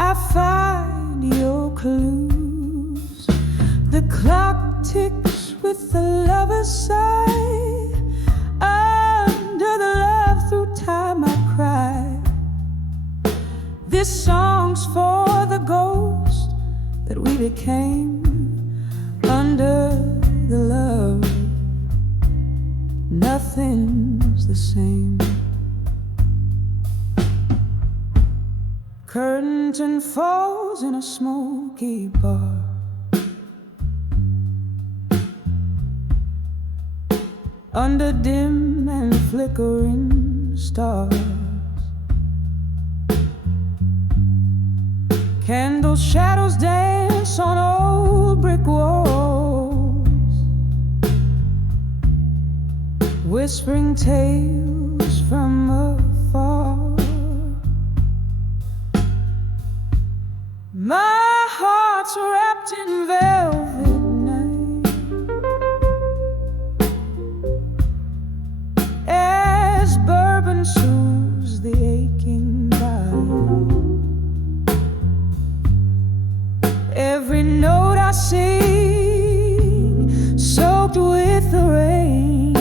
I find your clues. The clock ticks with the lover's sigh. Under the love through time I cry. This song's for the ghost that we became. Under the love, nothing's the same. Curtain falls in a smoky bar. Under dim and flickering stars, candle shadows dance on old brick walls, whispering tales from afar. My heart's wrapped in velvet night, as bourbon soothes the aching body. Every note I sing soaked with the rain.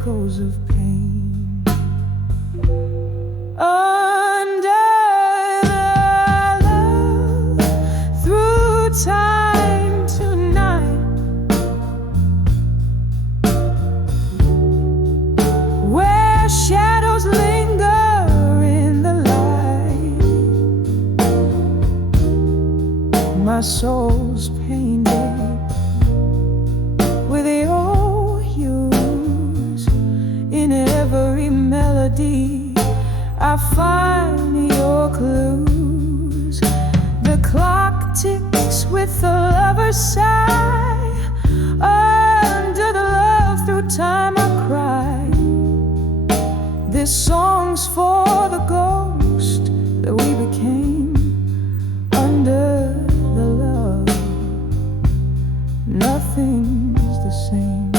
echoes of pain. Under the love through time tonight, where shadows linger in the light, my soul's painted with your hues. In every melody I find your clues. The clock ticks with a lover's sigh. Under the love through time I cry. This song's for the ghost that we became. Under the love, nothing's the same.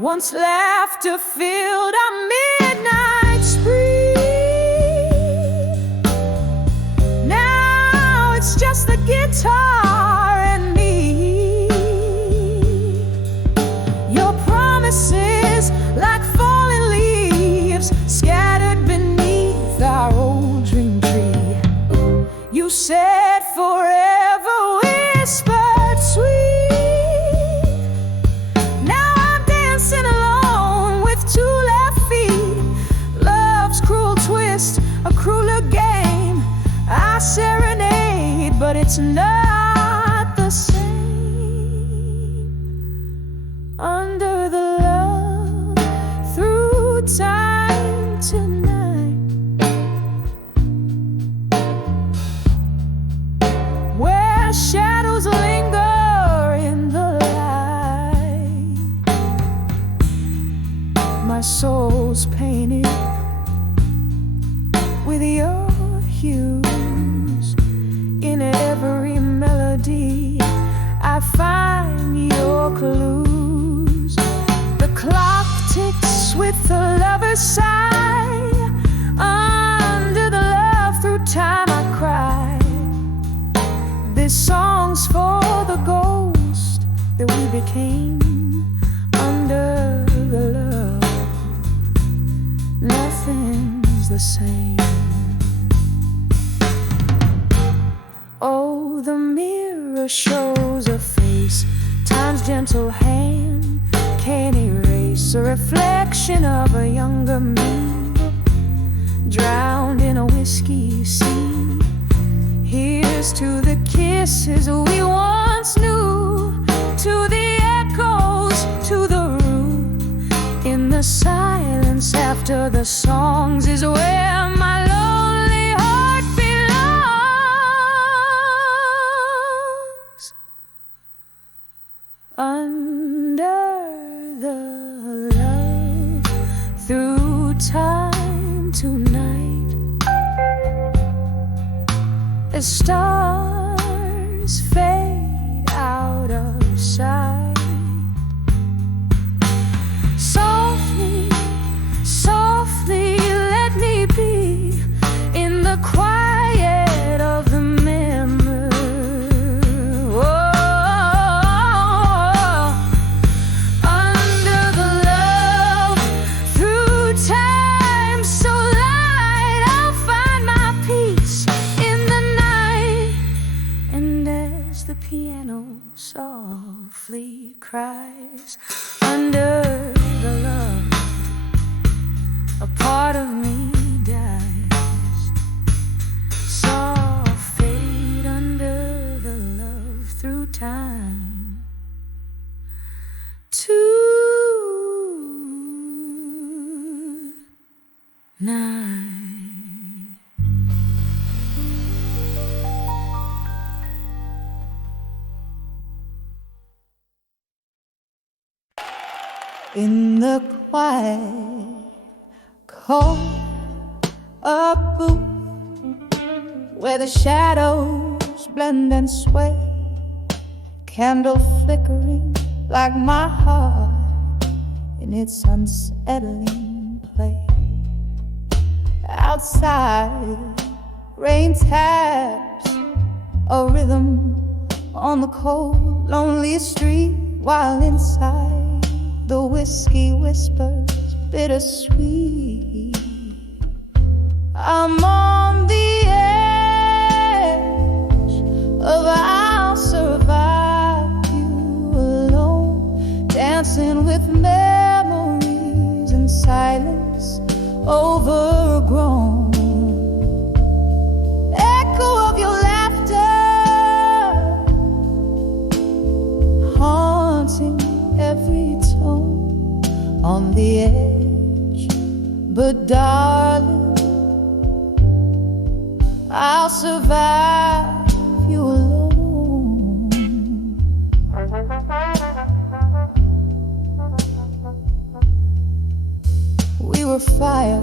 Once laughter filled our midnight spree, now it's just the guitar and me. Your promises like falling leaves scattered beneath our old dream tree. You said forever, whispered sweet. Now I'm dancing alone with two left feet. Love's cruel twist, a crueler game. I serenade, but it's not the same. Under the love through time tonight, where shadows linger in the light, my soul's painted with your hues. In every melody I find your clues. The clock ticks with a lover's sigh. Under the love through time I cry. This song's for the ghost that we became. Under the love, nothing's the same. Oh, the mirror shows a face time's gentle hand can't erase. A reflection of a younger me, drowned in a whiskey sea. Here's to the kisses we once knew, to the echoes, to the room. In the silence after the songs is where my lonely heart belongs. Under the love through time tonight, as stars fade out of sight, softly, softly let me be in the quiet of the memory. Oh, under the love through time so light, I'll find my peace in the night. And as the piano softly cries, under the love, a part of me dies. Soft fade under the love through time tonight. In the quiet corner of a booth, where the shadows blend and sway, candle flickering like my heart in its unsettling play. Outside, rain taps a rhythm on the cold, lonely street. while inside the whiskey whispers bittersweet. I'm on the edge of I'll survive you alone, dancing with memories in silence overgrown. Echo of your laughter haunting every tone on the edge. But darling, I'll survive you alone. We were fire,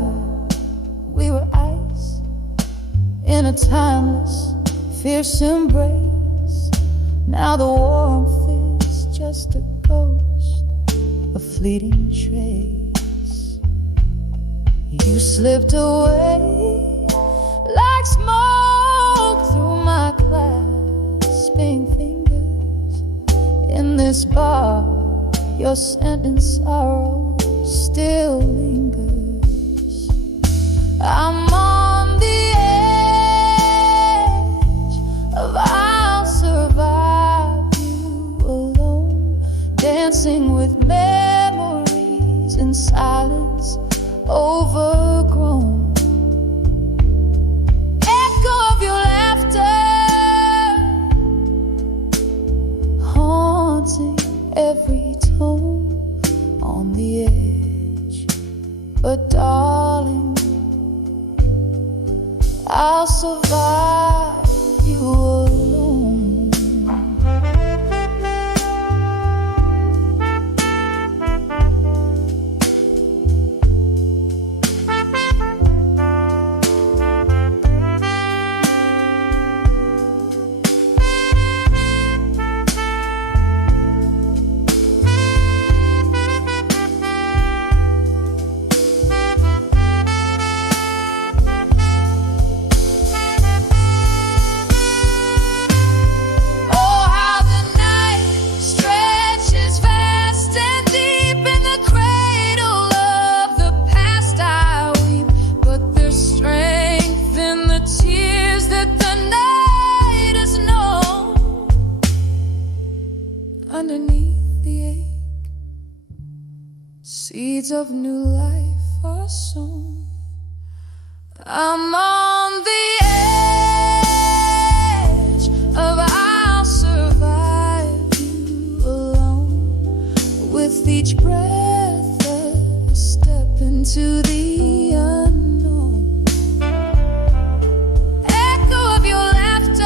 we were ice, in a timeless, fierce embrace. Now the warmth is just a ghost, a fleeting trace. You slipped away like smoke through my clasping fingers. In this bar, your scent and sorrow still lingers. I'm on the edge of I'll survive you alone, dancing with memories in silence overgrown. Every tone on the edge. But darling, I'll survive you alone. Underneath the ache, seeds of new life are sown. I'm on the edge of I'll survive you alone. With each breath, a step into the unknown. Echo of your laughter,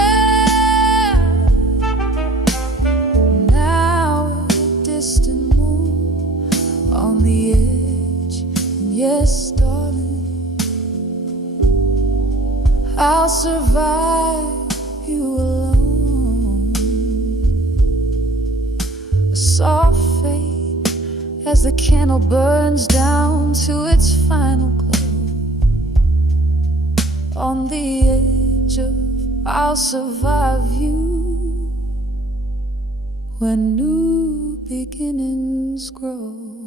distant moon on the edge. And yes, darling, I'll survive you alone. A soft fade as the candle burns down to its final glow. On the edge of I'll survive you when new beginnings grow.